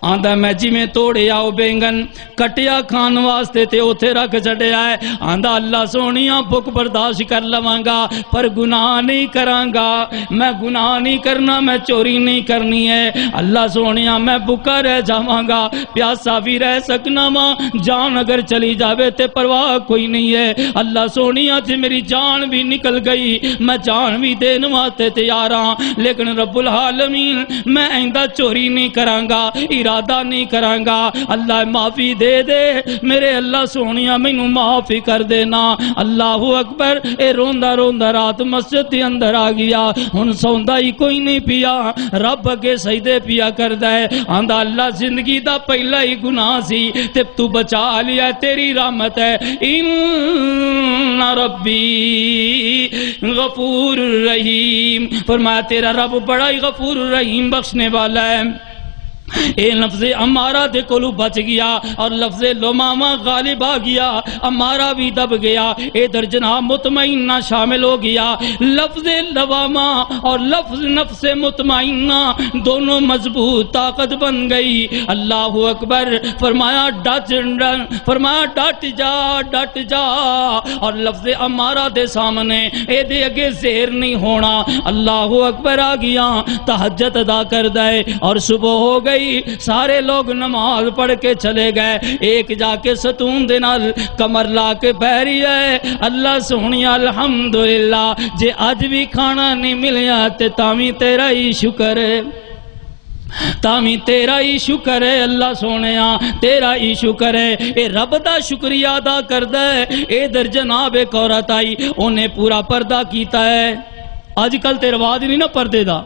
آندھا میں جی میں توڑے آؤ بینگن کٹیا کھان واسطے تے اوتھے رکھ چڑے آئے آندھا اللہ سونیاں بھوک برداشت کر لوانگا پر گناہ نہیں کرانگا میں گناہ نہیں کرنا میں چوری نہیں کرنی ہے اللہ سونیاں میں بھوکا رہ جاوانگا پیاسا بھی رہ سکنا ماں جان اگر چلی جاوے تے پرواہ کوئی نہیں ہے اللہ سونیاں جی میری جان بھی نکل گئی میں جان بھی دین واسطے تیاراں لیکن رب العالمین میں آئندہ چوری نہیں کرانگا ارادہ نہیں کرانگا اللہ معافی دے دے میرے اللہ سونیاں میں نو معافی کر دینا اللہ اکبر اے روندہ روندہ رات مسجد دی اندر آ گیا ہن سوندہ ہی کوئی نہیں پیا رب کے سجدے پیا کر دے آندھا اللہ زندگی دا پہلا ہی گناہ سی تے تو بچا لیا تیری رحمت ہے ان ربی غفور رحیم فرمایا تیرا رب بڑا ہی غفور رحیم بخشنے والا ہے اے لفظ امارہ دے کولو بچ گیا اور لفظ لمامہ غالب آ گیا امارہ بھی دب گیا اے در جناب مطمئنہ شامل ہو گیا لفظ لوامہ اور لفظ نفس مطمئنہ دونوں مضبوط طاقت بن گئی اللہ اکبر فرمایا ڈٹ جا اور لفظ امارہ دے سامنے اے دے اگے زیر نہیں ہونا اللہ اکبر آ گیا تہجد ادا کر دے اور صبح ہو گئی سارے لوگ نماز پڑھ کے چلے گئے ایک جا کے ستون دے نال کمر لا کے پیری ہے اللہ سونیا الحمدللہ جے آج بھی کھانا نہیں ملیا تے تامی تیرا ہی شکر ہے تامی تیرا ہی شکر ہے اللہ سونیا تیرا ہی شکر ہے اے رب دا شکریہ ادا کر دے اے در جناب ایک عورت آئی انہیں پورا پردہ کیتا ہے آج کل تے رواج نہیں نا پردے دا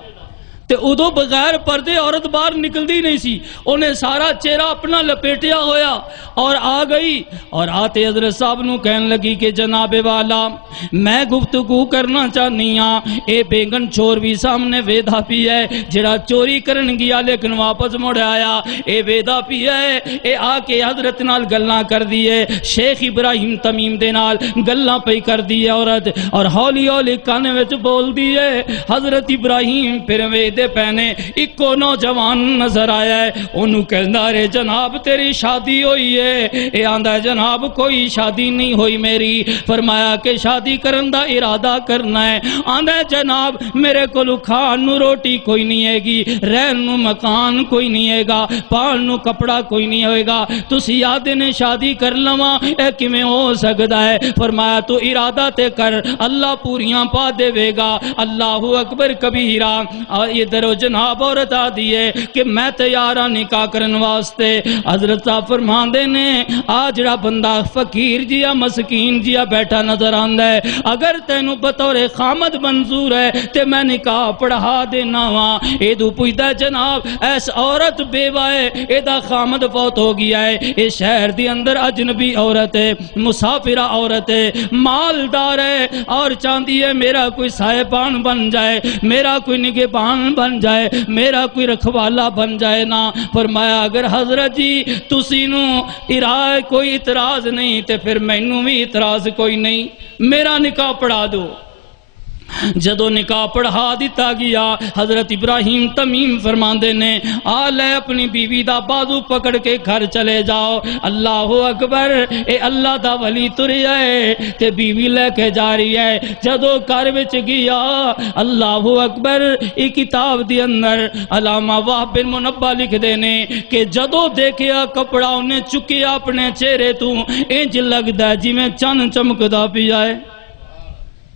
تے ادو بغیر پردے عورت باہر نکل دی نہیں سی انہیں سارا چہرہ اپنا لپیٹیا ہویا اور آ گئی اور آتے حضرت صاحب نو کہن لگی کہ جناب والا میں گفتگو کرنا چاہنی ہاں اے بینگن چور بھی سامنے ویدھا پی ہے جڑا چوری کرن گیا لیکن واپس مڑ آیا اے ویدھا پی ہے اے آ کے حضرت نال گلاں کر دیئے شیخ ابراہیم تمیم دے نال گلاں پہ کر دیئے عورت اور ہولی ہولی کانے وچ بول دیئے حضرت ابراہیم پھر ویدے پہنے ایک کو نوجوان نظر آیا ہے انہوں کہنا رے جناب تیری شادی ہوئی ہے اے آندہ جناب کوئی شادی نہیں ہوئی میری فرمایا کہ شادی کرن دا ارادہ کرنا ہے آندہ جناب میرے کو کھان نو روٹی کوئی نہیں ہے گی رہن نو مکان کوئی نہیں ہے گا پان نو کپڑا کوئی نہیں ہوئے گا تو سیاد نے شادی کر لما اے کمیں ہو سکتا ہے فرمایا تو ارادہ تے کر اللہ پوریاں پا دے وے گا اللہ اکبر کبیرہ اور یہ درو جناب عورت آ دیئے کہ میں تیارہ نکاح کرن واسطے حضرت صاحب فرمان دے نے آج را بندہ فقیر جیا مسکین جیا بیٹھا نظر آندہ ہے اگر تینو بطور خامد منظور ہے تے میں نکاح پڑھا دینا وہاں اے دو پوچھتا ہے جناب ایس عورت بیوہ ہے اے دا خامد فوت ہو گیا ہے اے شہر دی اندر اجنبی عورت ہے مسافرہ عورت ہے مالدار ہے اور چاندی ہے میرا کوئی صاحبان بن جائے میرا کوئی نگہبان بن جائے میرا کوئی رکھوالا بن جائے نا فرمایا اگر حضرت جی تسی نو ارائے کوئی اعتراض نہیں تے پھر مینوں بھی اعتراض کوئی نہیں میرا نکاح پڑھا دو جدو نکاح پڑھا دیتا گیا حضرت ابراہیم تمیم فرماندے نے آ لے اپنی بیوی دا بازو پکڑ کے گھر چلے جاؤ. اللہ اکبر. اے اللہ دا ولی تریا ہے تے بیوی لے کے جا رہی ہے. جدو گھر وچ گیا اللہ اکبر. ایک کتاب دی اندر علامہ وہب بن منبہ لکھ دینے کہ جدو دیکھیا کپڑا انہیں چکیا اپنے چہرے تو انج لگدا ہے جی میں چن چمکدا پیا ہے.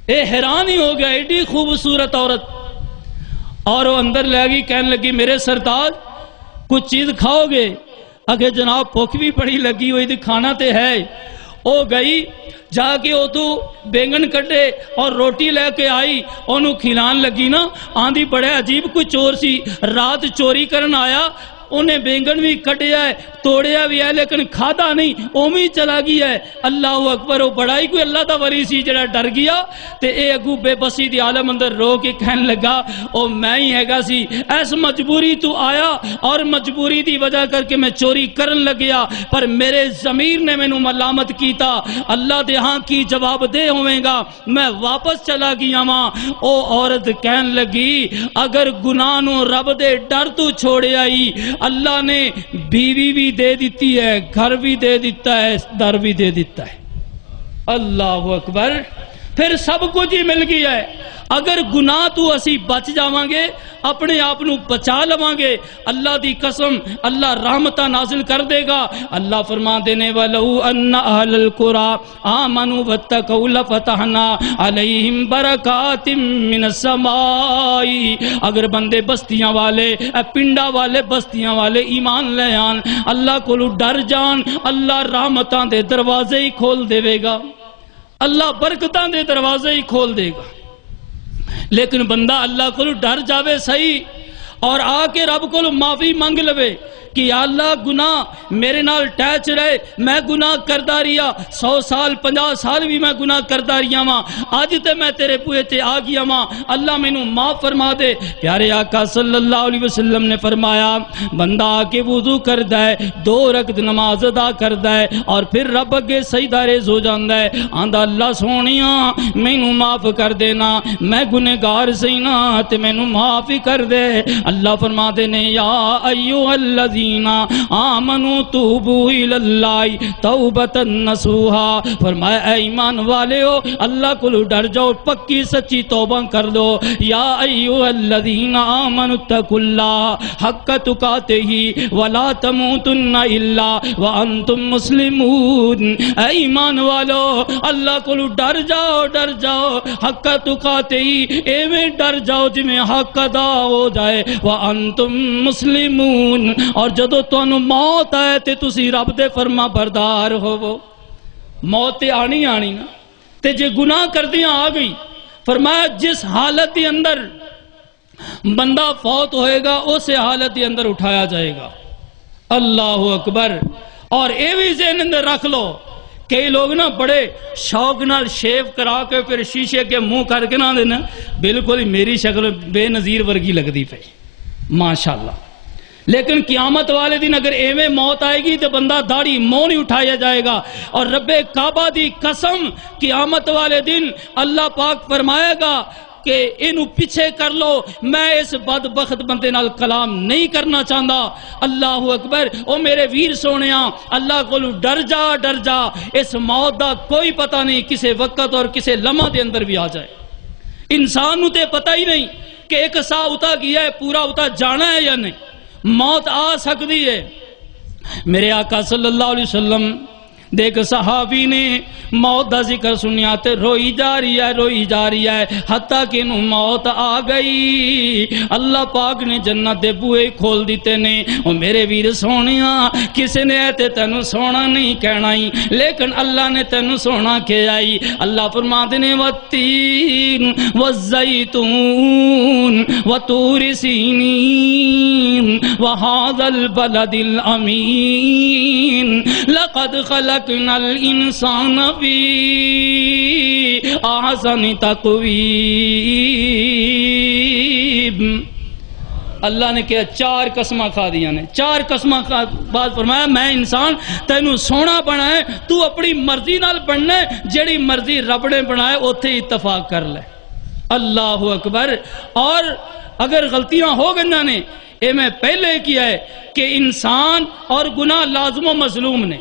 اے حیران ہی ہو گیا ایڈی خوبصورت عورت. اور وہ اندر لے گئی کہنے لگی میرے سرتاج کچھ چیز کھاؤ گے؟ اگر جناب بھوک بھی بڑی لگی ہوئی تھی کھانا تے ہے. او گئی جا کے او تو بینگن کٹے اور روٹی لے کے آئی انہوں کھلان لگی نا. آندھی بڑے عجیب کوئی چور سی رات چوری کرن آیا انہیں بینگن بھی کٹیا ہے توڑیا بھی ہے لیکن کھادا نہیں اومی چلا گیا ہے. اللہ اکبر. وہ بڑائی کوئی اللہ دا ولی سی جڑا ڈر گیا تے اے اگو بے بسی دی عالم اندر رو کے کہنے لگا او میں ہی ہے گا سی ایس مجبوری تو آیا اور مجبوری دی وجہ کر کے میں چوری کرن لگیا پر میرے ضمیر نے میں نو ملامت کیتا. اللہ دے ہاں کی جواب دے ہوئے گا میں واپس چلا گیا ماں. او عورت کہنے لگی اگر گناہ نو رب دے ڈر تو چھوڑے آئی اللہ نے بیوی بھی دے دیتی ہے گھر بھی دے دیتا ہے در بھی دے دیتا ہے. اللہ اکبر. پھر سب کچھ ہی مل گیا ہے. اگر گناہ تو اسی بچ جاواں گے اپنے آپ نو بچا لواں گے اللہ دی قسم اللہ رحمتہ نازل کر دے گا. اللہ فرما دینے وَلَوْ أَنَّ أَهْلَ الْقُرَىٰ آمَنُوا وَاتَّقَوْا لَفَتَحْنَا عَلَيْهِمْ بَرَكَاتٍ مِّنَ السَّمَاءِ. اگر بندے بستیاں والے پنڈا والے بستیاں والے ایمان لے آن اللہ کو ڈر جان اللہ رحمتاں دے دروازے ہی کھول دے گا. اللہ برکتاں دے دروازے ہی کھول دے گا. لیکن بندہ اللہ کو ڈر جاوے صحیح اور آ کے رب کو معافی مانگ لوے کہ یا اللہ گناہ میرے نال ٹیچ رہے میں گناہ کردہ رہیا 100 سال 50 سال بھی میں گناہ کردہ رہیا ماں آج تے میں تیرے پوئے تے آ گیا ماں اللہ میں نو معاف فرما دے. پیارے آقا صلی اللہ علیہ وسلم نے فرمایا بندہ آ کے وضو کردہ ہے 2 رکعت نماز ادا کردہ ہے اور پھر رب اگے سجدہ ریز ہو جاندہ ہے آندہ اللہ سونیاں میں نو معاف کر دینا میں گنہگار سینا تے میں نو معاف کر دے. اللہ فرما دینے یا ایوہ الذین آمنوا توبوا الی اللہ توبۃ نصوحا. فرمایا اے ایمان والے ہو اللہ کو ڈر جاؤ پکی سچی توبہ کر دو. یا ایھا الذین آمنوا اتقوا اللہ حق تقاتہ ولا تموتن الا وانتم مسلمون. اے ایمان والو اللہ کو ڈر جاؤ حق تقاتہ ایویں ڈر جاؤ جویں حق ادا ہو جائے وانتم مسلمون. اور جدو تانوں موت آئے تے تسی رب دے فرما بردار ہوو موت تے آنی نا تے جے گناہ کردیاں آ گئی فرمایا جس حالت دی اندر بندہ فوت ہوئے گا اسے حالت دی اندر اٹھایا جائے گا. اللہ اکبر. اور اے بھی ذہن اندر رکھ لو کئی لوگ نا بڑے شوق نال شیو کرا کے پھر شیشے کے منہ کر کے نہ دینا بالکل میری شکل بے نظیر ورگی لگ دی پئی ماشاءاللہ. لیکن قیامت والے دن اگر ایویں موت آئے گی تو بندہ داڑھی منہ نہیں اٹھایا جائے گا. اور رب کعبہ دی قسم قیامت والے دن اللہ پاک فرمائے گا کہ انہوں پیچھے کر لو میں اس بدبخت بندے نال کلام نہیں کرنا چاہتا. اللہ اکبر. او میرے ویر سونیاں اللہ کو ڈر جا اس موت دا کوئی پتہ نہیں کسے وقت اور کسے لمحہ دے اندر بھی آ جائے. انسان نو تے پتہ ہی نہیں کہ ایک سا اتا گیا ہے پورا اتا جانا ہے یا نہیں. موت آ سکتی ہے. میرے آقا صلی اللہ علیہ وسلم دیکھ صحابی نے موت دا ذکر سنیا تے روئی جا رہی ہے حتیٰ کہ انہوں موت آ گئی. اللہ پاک نے جنت دے بوئے کھول دیتے نے. او میرے ویر سونیاں کسی نے تے تینوں سونا نہیں کہنا ہی لیکن اللہ نے تینوں سونا کہا ہی. اللہ فرما دینے والتین والزیتون وطور سینین وہذا البلد الامین لقد خلقنا الانسان فی احسن تقویم. اللہ نے کہا 4 قسمہ کھا دیا نے 4 قسمہ کھا بعد فرمایا میں انسان تینوں سونا بنائے تو اپنی مرضی نال بننا جیڑی مرضی رب نے بنائے اوتھے اتفاق کر لے. اللہ اکبر۔ اور اگر غلطیاں ہو گئیں نے اے میں پہلے کیا ہے کہ انسان اور گناہ لازم و مظلوم نے،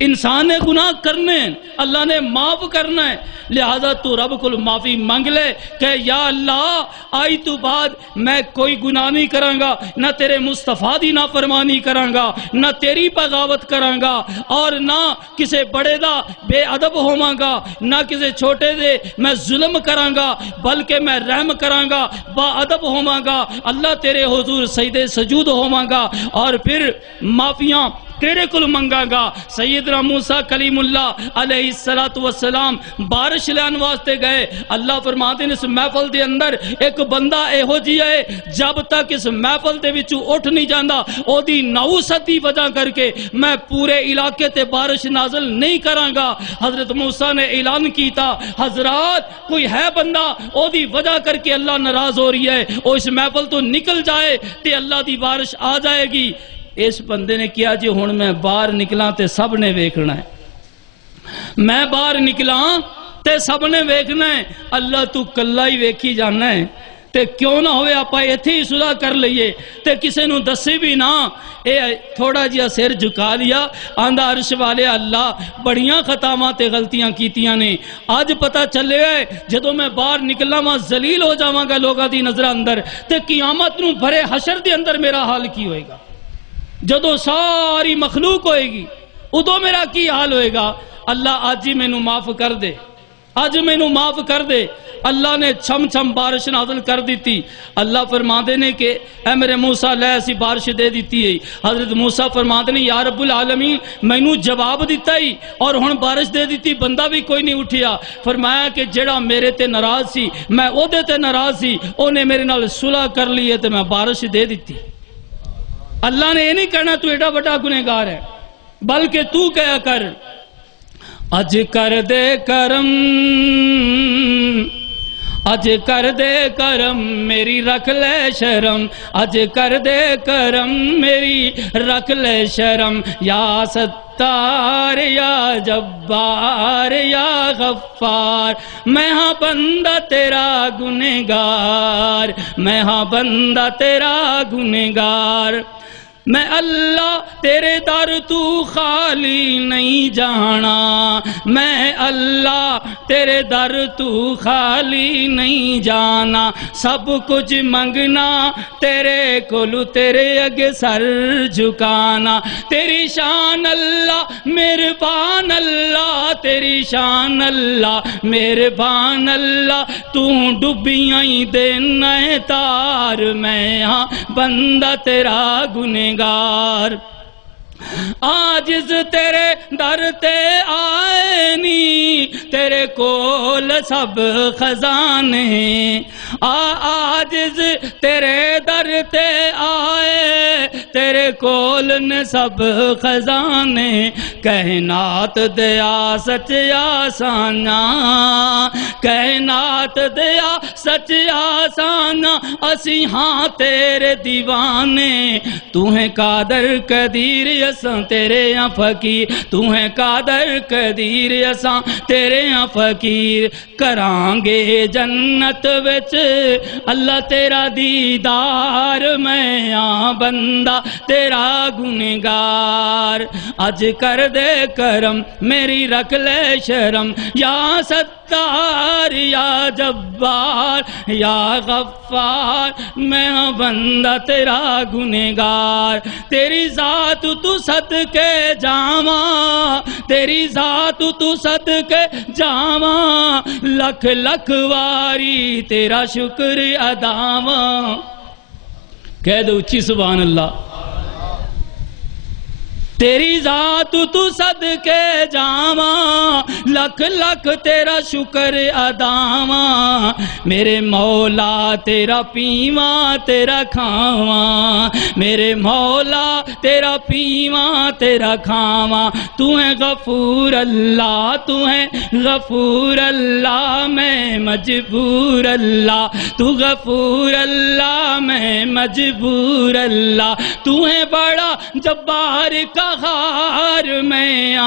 انسان نے گناہ کرنے ہیں، اللہ نے معاف کرنا ہے، لہذا تو رب کو معافی مانگ لے کہ یا اللہ آئی تو بعد میں کوئی گناہ نہیں کراں گا، نہ تیرے مصطفیٰ دی نافرمانی کراں گا، نہ تیری بغاوت کراں گا، اور نہ کسے بڑے دا بے ادب ہوواں گا، نہ کسے چھوٹے دے میں ظلم کراں گا، بلکہ میں رحم کراں گا، با ادب ہوواں گا، اللہ تیرے حضور سجدے سجود ہوواں گا، اور پھر معافیاں تیرے کل منگا گا۔ سیدنا موسیٰ کلیم اللہ علیہ السلام بارش لین واسطے گئے، اللہ فرماتے ہیں اس محفل دے اندر ایک بندہ اے ہو جی ہے جب تک اس محفل دے وچوں اٹھ نہیں جاندہ او دی نوست دی وجہ کر کے میں پورے علاقے تے بارش نازل نہیں کراں گا۔ حضرت موسیٰ نے اعلان کیتا حضرات کوئی ہے بندہ او دی وجہ کر کے اللہ ناراض ہو رہی ہے، او اس محفل تو نکل جائے تے اللہ دی بارش آ جائے گی۔ اس بندے نے کیا جی ہن میں باہر نکلاں تے سب نے ویکھنا ہے، میں باہر نکلاں تے سب نے ویکھنا ہے، اللہ تو کلا ہی ویکھی جانا ہے، تے کیوں نہ ہوئے آپا ایتھے ہی صلح کر لئیے، تے کسے نو دسی بھی نہ۔ اے تھوڑا جیا سر جھکا لیا، آندہ عرش والے اللہ بڑیاں خطاواں تے غلطیاں کیتیاں نے، آج پتہ چلے ہے جدو میں باہر نکلنا وہاں ذلیل ہو جاواں گا لوگاں دی نظر اندر، تے قیامت نو بھرے حشر دے اندر میرا حال کی ہوئے گا، جدو ساری مخلوق ہوئے گی ادو میرا کی حال ہوئے گا۔ اللہ آج ہی مینوں معاف کر دے، آج مینوں معاف کر دے۔ اللہ نے چھم چھم بارش نازل کر دیتی۔ اللہ فرماندے نے کہ اے میرے موسیٰ لے ایسی بارش دے دیتی ہے۔ حضرت موسیٰ فرماندے نے یا رب العالمین مینوں جواب دیتا ہی اور ہن بارش دے دیتی، بندہ بھی کوئی نہیں اٹھیا۔ فرمایا کہ جڑا میرے تے ناراض سی میں او دے تے ناراض سی، اونے میرے نال صلح کر لی تے میں بارش دے دیتی۔ اللہ نے یہ نہیں کہنا تو ایڈا بڑا گنہگار ہے، بلکہ تو کہا کر اج کر دے کرم، اج کر دے کرم میری رکھ لے شرم، اج کر دے کرم میری رکھ لے شرم، یا ستار یا جبار یا غفار، میں ہاں بندہ تیرا گنہگار، میں ہاں بندہ تیرا گنہگار، میں اللہ تیرے در تو خالی نہیں جانا، میں اللہ تیرے در تو خالی نہیں جانا، سب کچھ منگنا تیرے کولو تیرے اگے سر جھکانا، تیری شان اللہ مہربان اللہ، تیری شان اللہ مہربان اللہ، تو ڈبیاں ہی دینا ہے تار، میں ہاں بندہ تیرا گنہگار، آجز تیرے در تے آئے نی، تیرے کول سب خزانے، آجز تیرے در تے آئے، تیرے کول نے سب خزانے، کائنات دیا سچ آسانا، کائنات دیا سچ آسانا، اسی ہاں تیرے دیوانے، تو ہے قادر قدیر اساں تیرے ہاں فقیر، تو ہے قادر قدیر اساں تیرے ہاں فقیر، کرانگے جنت وچ اللہ تیرا دیدار، میں ہاں بندہ تیرا گنہگار، اج کر دے کرم میری رکھ لے شرم، یا ستار یا جبار یا غفار، میں ہاں بندہ تیرا گنہگار، تیری ذات تو صدقے جاواں، تیری ذات تو صدقے جاواں، لکھ لکھ واری تیرا شکر اداواں، کہہ دو اچھی سبحان اللہ، تیری ذات تو صدقے جاواں، لکھ لکھ تیرا شکر اداواں، میرے مولا تیرا پیواں تیرا کھاواں، میرے مولا تیرا پیواں تیرا کھاواں، تو ہے غفور اللہ، تو ہے غفور اللہ، میں مجبور اللہ، تو غفور اللہ میں مجبور اللہ، تو ہے بڑا جبار کا غار، میں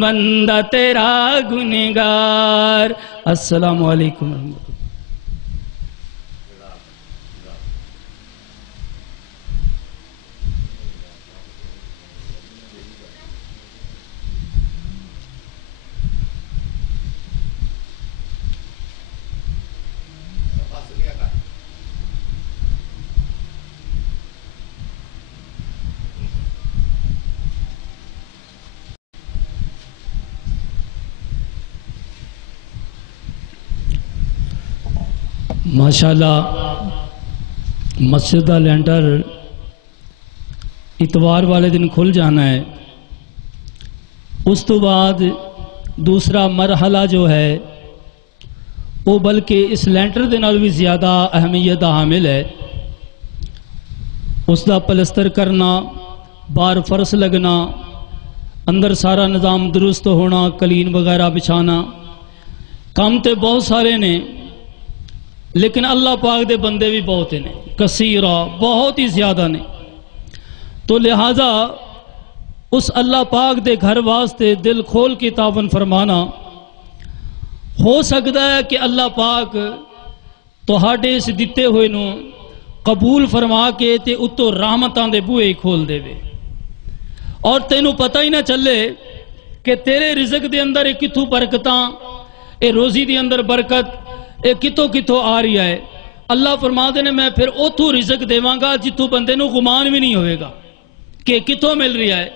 بندہ تیرا گنہگار۔ السلام علیکم ورحمۃ اللہ۔ ماشاءاللہ مسجد کا لینٹر اتوار والے دن کھل جانا ہے. اس تو بعد دوسرا مرحلہ جو ہے وہ بلکہ اس لینٹر دے نال بھی زیادہ اہمیت دا حامل ہے. اس دا پلستر کرنا، باہر فرش لگنا، اندر سارا نظام درست ہونا، کلین وغیرہ بچھانا، کام تے بہت سارے نے، لیکن اللہ پاک دے بندے بھی بہت نے، کثیرہ، بہت ہی زیادہ نے. تو لہذا اس اللہ پاک دے گھر واسطے دل کھول کے تعاون فرمانا. ہو سکتا ہے کہ اللہ پاک تہاڈے اس دتے ہوئے نو قبول فرما کے تے اتو رحمتاں دے بوئے کھول دے وے، اور تینوں پتہ ہی نہ چلے کہ تیرے رزق دے اندر ایک کتھوں برکتاں، اے روزی دے اندر برکت اے کتوں آ رہی ہے. اللہ فرما دے نے میں پھر اتھوں رزق دیواں گا جتوں بندے نو گمان بھی نہیں ہوئے گا کہ کتوں مل رہی ہے.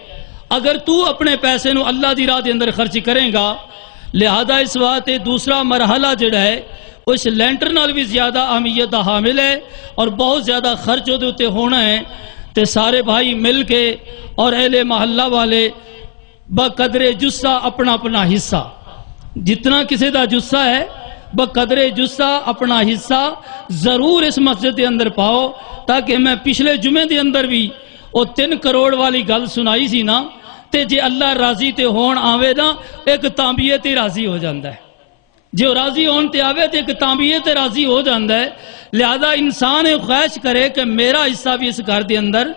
اگر تو اپنے پیسے نو اللہ دی راہ دے اندر خرچ کریں گا. لہذا اس واسطے دوسرا مرحلہ جڑا ہے اس لینٹر نال بھی زیادہ اہمیت دا حامل ہے اور بہت زیادہ خرچ دے اتے ہونا ہے. تے سارے بھائی مل کے اور اہل محلہ والے بقدر جسہ اپنا اپنا حصہ، جتنا کسی دا جسہ ہے بقدر جسہ اپنا حصہ ضرور اس مسجد دے اندر پاؤ، تاکہ میں پچھلے جمعے دے اندر بھی وہ 3 کروڑ والی گل سنائی سی نا، تے جے اللہ راضی تے ہون آوے نا ایک تانبیے تے راضی ہو جاندہ ہے. جو راضی ہون تے آوے تے ایک تانبیے تے راضی ہو جاندہ ہے. لہذا انسان خواہش کرے کہ میرا حصہ بھی اس گھر دے اندر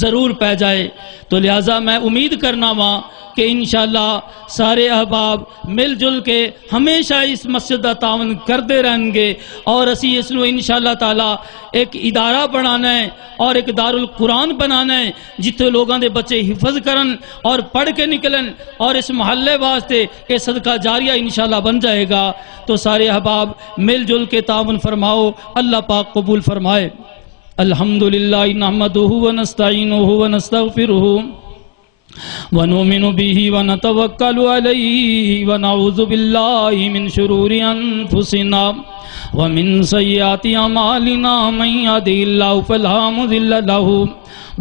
ضرور پہ جائے. تو لہذا میں امید کرنا ماں کہ انشاءاللہ سارے احباب مل جل کے ہمیشہ اس مسجد دا تعاون کردے رہیں گے، اور اسی اس نو انشاءاللہ تعالی ایک ادارہ بنانا ہے اور ایک دار القرآن بنانا ہے جتنے لوگاں دے بچے حفظ کرن اور پڑھ کے نکلن، اور اس محلے واسطے یہ صدقہ جاریہ انشاءاللہ بن جائے گا. تو سارے احباب مل جل کے تعاون فرماؤ، اللہ پاک قبول فرمائے. الحمدللہ نحمدہ ونستعینہ ونستغفرہ ونؤمن به ونتوکل علیہ ونعوذ باللہ من شرور انفسنا ومن سیئات اعمالنا من یهده اللہ فلا مضل له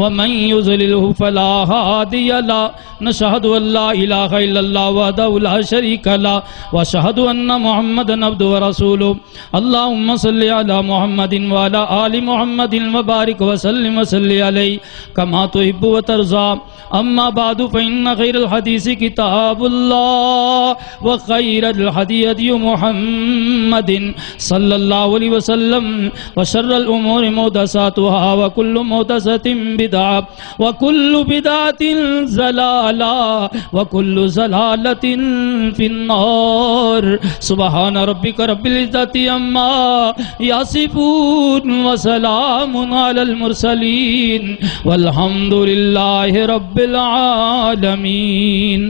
ومن يضلل فلا هادي له. نشهد ان لا اله الا الله وحده لا شريك له واشهد ان محمدا عبده ورسوله. اللهم صل على محمد وعلى ال محمد وبارك وسلم عليه كما تحب وترضى. اما بعد فان خير الحديث كتاب الله وخير الهدي هدي محمد صلى الله عليه وسلم وشر الامور محدثاتها وكل محدثة بدعة وكل بدعة ضلالة وكل ضلالة في النار. سبحان ربك رب العزة عما يصفون وسلام على المرسلين والحمد لله رب العالمين.